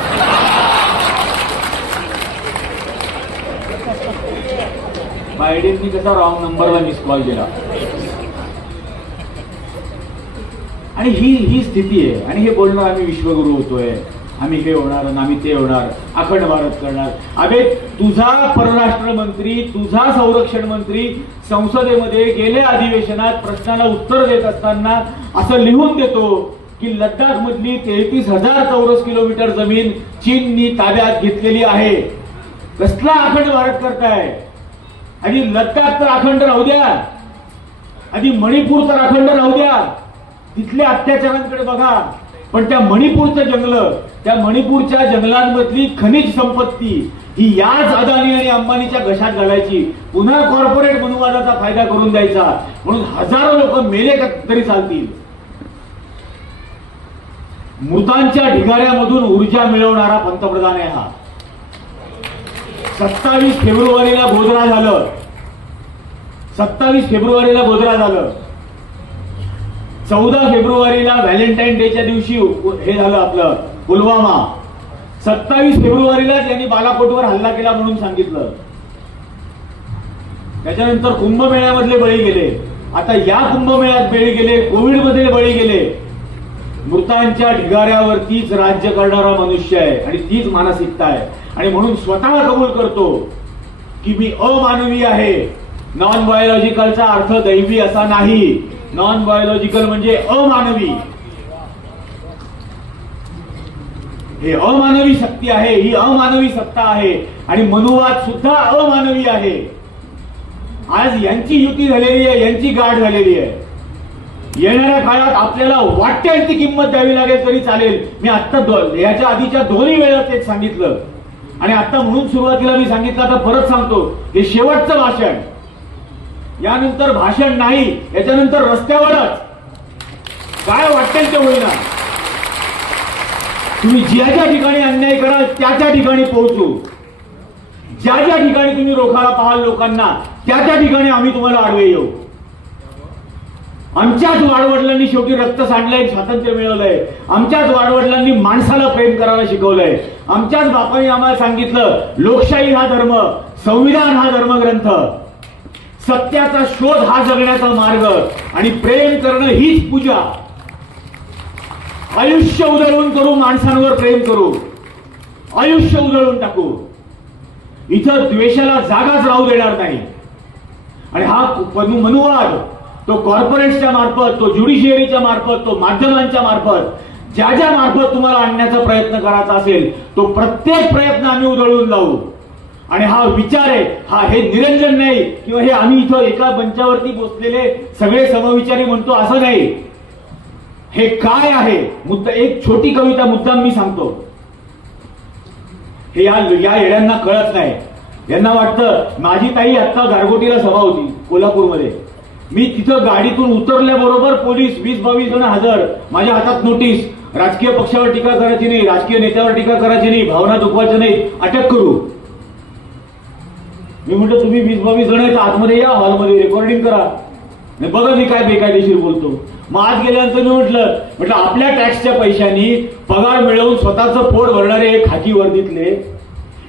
बायडेननी कसा रॉंग नंबरला मिस कॉल दिला. आणि ही स्थिती आहे. आणि हे बोलणार आम्ही विश्वगुरू होतोय, आम्ही हे होणार आणि आम्ही ते होणार, अखंड भारत करणार. अबे तुझा परराष्ट्र मंत्री, तुझा संरक्षण मंत्री संसदेमध्ये गेल्या अधिवेशनात प्रश्नाला उत्तर देत असताना असं लिहून देतो की लडाख मधली 33,000 चौरस किलोमीटर जमीन चीननी ताब्यात घेतलेली आहे. कसला अखंड भारत करताय. आणि लडाख तर अखंड राहू द्या, आधी मणिपूर तर अखंड राहू द्या, तिथल्या अत्याचारांकडे बघा. पण त्या मणिपूरचं जंगल, त्या मणिपूरच्या जंगलांमधली खनिज संपत्ती ही याच अदानी आणि अंबानीच्या घशात घालायची, पुन्हा कॉर्पोरेट मनुवादाचा फायदा करून द्यायचा, म्हणून हजारो लोक मेले तरी चालतील. मृतांच्या ढिगाऱ्यामधून ऊर्जा मिळवणारा पंतप्रधान आहे हा. 27 फेब्रुवारीला गोधरा झालं. 27 फेब्रुवारीला गोधरा झालं. 14 फेब्रुवारीला व्हॅलेंटाईन डेच्या दिवशी हे झालं आपलं पुलवामा. 27 फेब्रुवारीलाच यांनी बालाकोटवर हल्ला केला म्हणून सांगितलं. त्याच्यानंतर कुंभमेळ्यामधले बळी गेले. आता या कुंभमेळ्यात बळी गेले, कोविडमध्ये बळी गेले. मृतांच्या ढिगाऱ्यावरतीच राज्य करणारा मनुष्य आहे आणि तीच मानसिकता आहे. आणि म्हणून स्वतः कबूल करतो की मी अमानवी आहे. नॉन बायोलॉजिकलचा अर्थ दैवी असा नाही. नॉन बायोलॉजिकल म्हणजे अमानवी. हे अमानवी शक्ती आहे, ही अमानवी सत्ता आहे. आणि मनुवाद सुद्धा अमानवी आहे. आज यांची युती झालेली आहे, यांची गाठ झालेली आहे. येणाऱ्या काळात आपल्याला वाटते ती किंमत द्यावी लागेल तरी चालेल. मी आता याच्या आधीच्या दोन्ही वेळा तेच सांगितलं. आणि आता म्हणून सुरुवातीला मी सांगितलं, आता परत सांगतो, हे शेवटचं भाषण. यानंतर भाषण नाही, याच्यानंतर रस्त्यावरच काय वाटेल ते होईना. तुम्ही ज्या ज्या ठिकाणी अन्याय कराल त्या ठिकाणी पोहोचू. ज्या ज्या ठिकाणी तुम्ही रोखायला पाहाल लोकांना, त्या ठिकाणी आम्ही तुम्हाला आडवे येऊ. आमच्याच वाडवडिलांनी शेवटी रक्त सांडलंय, स्वातंत्र्य मिळवलंय. आमच्याच वाडवडिलांनी माणसाला प्रेम करायला शिकवलंय. आमच्याच बापांनी आम्हाला सांगितलं लोकशाही हा धर्म, संविधान हा धर्मग्रंथ, सत्याचा शोध हा जगण्याचा मार्ग आणि प्रेम करणं हीच पूजा. आयुष्य उधळून करू, माणसांवर प्रेम करू, आयुष्य उधळून टाकू. इथं द्वेषाला जागाच राहू देणार नाही. आणि हा मनुवाद तो कॉर्पोरेट्सच्या मार्फत, तो ज्युडिशियरीच्या मार्फत, तो माध्यमांच्या मार्फत, ज्या ज्या मार्फत तुम्हाला आणण्याचा प्रयत्न करायचा असेल तो प्रत्येक प्रयत्न आम्ही उधळून लावू. आणि हा विचार आहे, हे निरंजन नाही किंवा हे आम्ही इथं एका मंचावरती बसलेले सगळे समविचारी म्हणतो असं नाही. हे काय आहे मुद्दा. एक छोटी कविता मुद्दाम मी सांगतो. हे या येड्यांना कळत नाही. यांना वाटतं माझी ताई आत्ता गारगोटीला सभा होती कोल्हापूरमध्ये. मी तिथं गाडीतून उतरल्याबरोबर पोलीस 20-22 जण हजर, माझ्या हातात नोटीस. राजकीय पक्षावर टीका करायची नाही, राजकीय नेत्यावर टीका करायची नाही, भावना दुखवायच्या नाही, अटक करू. मी म्हटलं तुम्ही 20-22 जण आहेत, आतमध्ये या, हॉलमध्ये रेकॉर्डिंग करा, बघा मी काय बेकायदेशीर बोलतो. मग आज गेल्यानंतर मी म्हटलं आपल्या टॅक्सच्या पैशांनी पगार मिळवून स्वतःचं पोट भरणारे हे खाकी वर्दीतले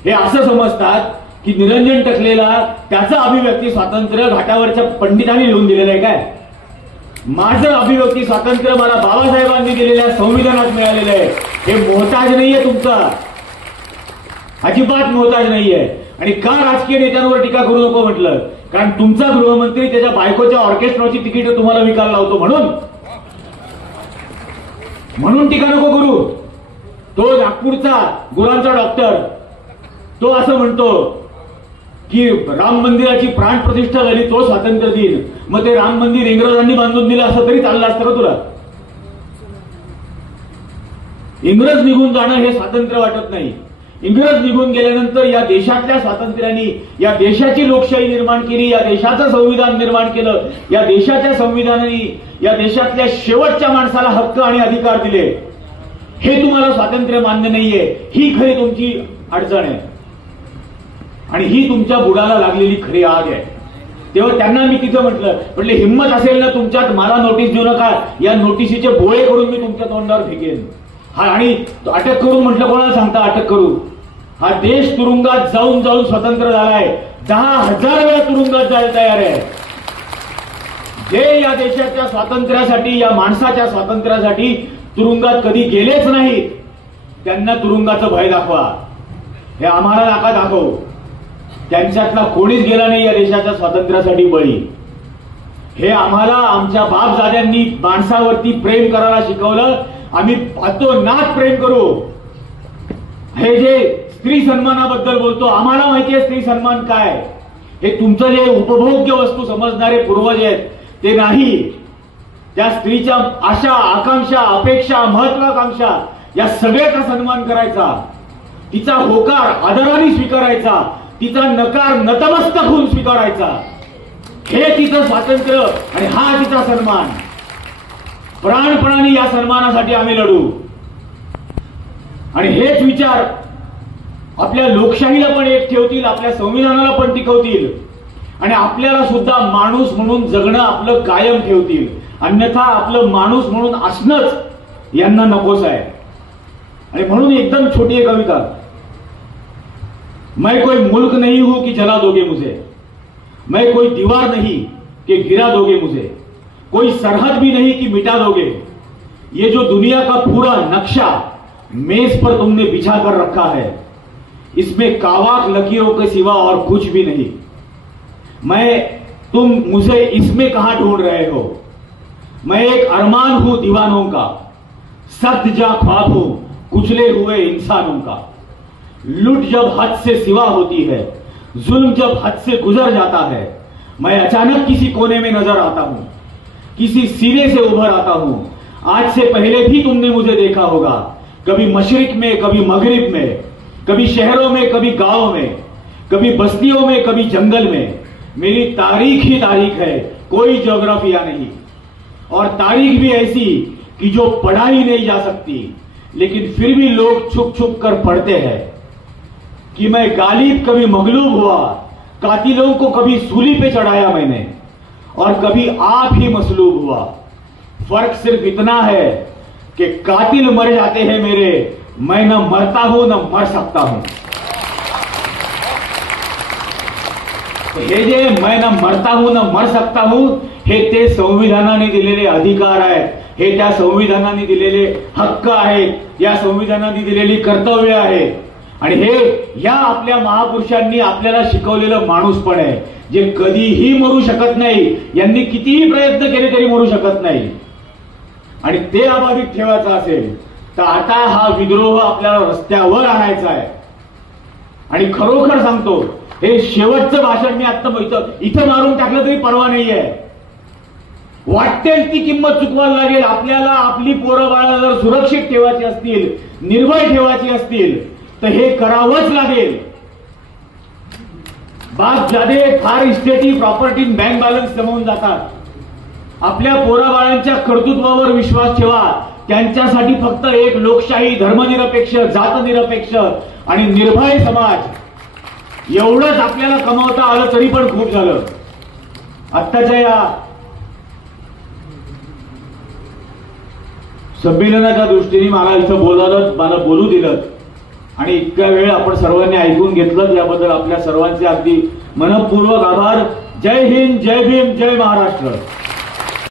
हे असं समजतात की निरंजन टकलेला त्याचं अभिव्यक्ती स्वातंत्र्य घाटावरच्या पंडितांनी लिहून दिलेलं आहे काय. माझं अभिव्यक्ती स्वातंत्र्य मला बाबासाहेबांनी दिलेल्या संविधानात मिळालेलं आहे. हे मोहताज नाहीये तुमचा, अजिबात मोहताज नाहीये. आणि का राजकीय नेत्यांवर टीका करू नको म्हटलं, कारण तुमचा गृहमंत्री त्याच्या बायकोच्या ऑर्केस्ट्राची तिकीट तुम्हाला विकायला लावतो म्हणून टीका नको करू. तो नागपूरचा गुरांचा डॉक्टर तो असं म्हणतो की राम मंदिराची प्राण प्रतिष्ठा झाली तो स्वातंत्र्य दिन. मग ते राम मंदिर इंग्रजांनी बांधून दिलं असं तरी चाललं असतं का तुला. इंग्रज निघून जाणं हे स्वातंत्र्य वाटत नाही. इंग्रज निघून गेल्यानंतर या देशातल्या स्वातंत्र्याने या देशाची लोकशाही निर्माण केली, या देशाचं संविधान निर्माण केलं, या देशाच्या संविधानाने या देशातल्या शेवटच्या माणसाला हक्क आणि अधिकार दिले. हे तुम्हाला स्वातंत्र्य मान्य नाहीये, ही खरी तुमची अडचण आहे. आणि ही तुमच्या बुडाला लागलेली खरी आग आहे. तेव्हा त्यांना मी तिथं म्हटलं हिंमत असेल ना तुमच्यात मला नोटीस देऊ नका, या नोटिसीचे बोळे करून मी तुमच्या तोंडावर फेकेन. हा आणि अटक करून म्हटलं कोणाला सांगता अटक करू? हा देश तुरुंगात जाऊन जाऊन स्वतंत्र झालाय. 10,000 वेळा तुरुंगात जायला तयार आहे. जे या देशाच्या स्वातंत्र्यासाठी, या माणसाच्या स्वातंत्र्यासाठी तुरुंगात कधी गेलेच नाहीत, त्यांना तुरुंगाचं भय दाखवा. हे आम्हाला नका दाखवू. त्यांच्यातला कोणीच गेला नाही या देशाच्या स्वातंत्र्यासाठी बळी. हे आम्हाला आमच्या बापजाद्यांनी माणसावरती प्रेम करायला शिकवलं. आम्ही नात प्रेम करू. हे जे स्त्री सन्मानाबद्दल बोलतो, आम्हाला माहिती आहे स्त्री सन्मान काय. हे तुमचं जे उपभोग्य वस्तू समजणारे पूर्वज आहेत ते नाही. त्या स्त्रीच्या आशा, आकांक्षा, अपेक्षा, महत्वाकांक्षा या सगळ्याचा सन्मान करायचा. तिचा होकार आदराने स्वीकारायचा. तिचा नकार नतमस्तक होऊन स्वीकारायचा. हे तिचं स्वातंत्र्य आणि हा तिचा सन्मान. प्राणपणाने या सन्मानासाठी आम्ही लढू. आणि हेच विचार आपल्या लोकशाहीला पण एक ठेवतील, आपल्या संविधानाला पण टिकवतील आणि आपल्याला सुद्धा माणूस म्हणून जगणं आपलं कायम ठेवतील. अन्यथा आपलं माणूस म्हणून असणंच यांना नकोस आहे. आणि म्हणून एकदम छोटी एक कविता. मैं कोई मुल्क नहीं हूं कि जला दोगे मुझे, मैं कोई दीवार नहीं कि गिरा दोगे मुझे, कोई सरहद भी नहीं कि मिटा दोगे. ये जो दुनिया का पूरा नक्शा मेज पर तुमने बिछा कर रखा है, इसमें कावाक लकीरों के सिवा और कुछ भी नहीं. तुम मुझे इसमें कहां ढूंढ रहे हो. मैं एक अरमान हूं दीवानों का, सख्त जा ख्वाब हूं कुचले हुए इंसानों का. लूट जब हद से सिवा होती है, जुल्म जब हद से गुजर जाता है, मैं अचानक किसी कोने में नजर आता हूं, किसी सीने से उभर आता हूं. आज से पहले भी तुमने मुझे देखा होगा, कभी मशरिक में, कभी मगरिब में, कभी शहरों में, कभी गांवों में, कभी बस्तियों में, कभी जंगल में. मेरी तारीख ही तारीख है, कोई ज्योग्राफिया नहीं. और तारीख भी ऐसी कि जो पढ़ा ही नहीं जा सकती, लेकिन फिर भी लोग छुप छुप कर पढ़ते हैं. कि मैं गालिब कभी मगलूब हुआ, कातिलों को कभी सूली पे चढ़ाया मैंने, और कभी आप ही मसलूब हुआ. फर्क सिर्फ इतना है कि कातिल मर जाते हैं मेरे, मैं न मरता हूं न मर सकता हूं. हे जे मैं न मरता हूं न मर सकता हूं, हे ते संविधानाने दिलेले अधिकार आहेत. हे त्या संविधानाने दिलेले हक्क आहेत. या संविधानाने दिलेली कर्तव्य आहेत. आणि हे या आपल्या महापुरुषांनी आपल्याला शिकवलेलं माणूसपण आहे, जे कधीही मरू शकत नाही. यांनी कितीही प्रयत्न केले तरी मरू शकत नाही. आणि ते अबाधित ठेवायचं असेल तर आता हा विद्रोह आपल्याला रस्त्यावर आणायचा आहे. आणि खरोखर सांगतो, हे शेवटचं भाषण मी आता इथं मारून टाकलं तरी परवा नाहीये. वाटेल ती किंमत चुकवायला लागेल. आपल्याला आपली पोरं बाळा जर सुरक्षित ठेवायची असतील, निर्भय ठेवायची असतील तर हे करावंच लागेल. बाप जादे फार इस्टेटी, प्रॉपर्टी, बँक बॅलन्स जमवून जातात. आपल्या पोराबाळांच्या कर्तृत्वावर विश्वास ठेवा. त्यांच्यासाठी फक्त एक लोकशाही, धर्मनिरपेक्ष, जातनिरपेक्ष आणि निर्भय समाज एवढंच आपल्याला कमावता आलं तरी पण खूप झालं. आत्ताच्या या संमेलनाच्या दृष्टीने मला इथं मला बोलू दिलं आणि इतक्या वेळ आपण सर्वांनी ऐकून घेतलं, याबद्दल आपल्या सर्वांचे अगदी मनपूर्वक आभार. जय हिंद, जय भीम, जय महाराष्ट्र.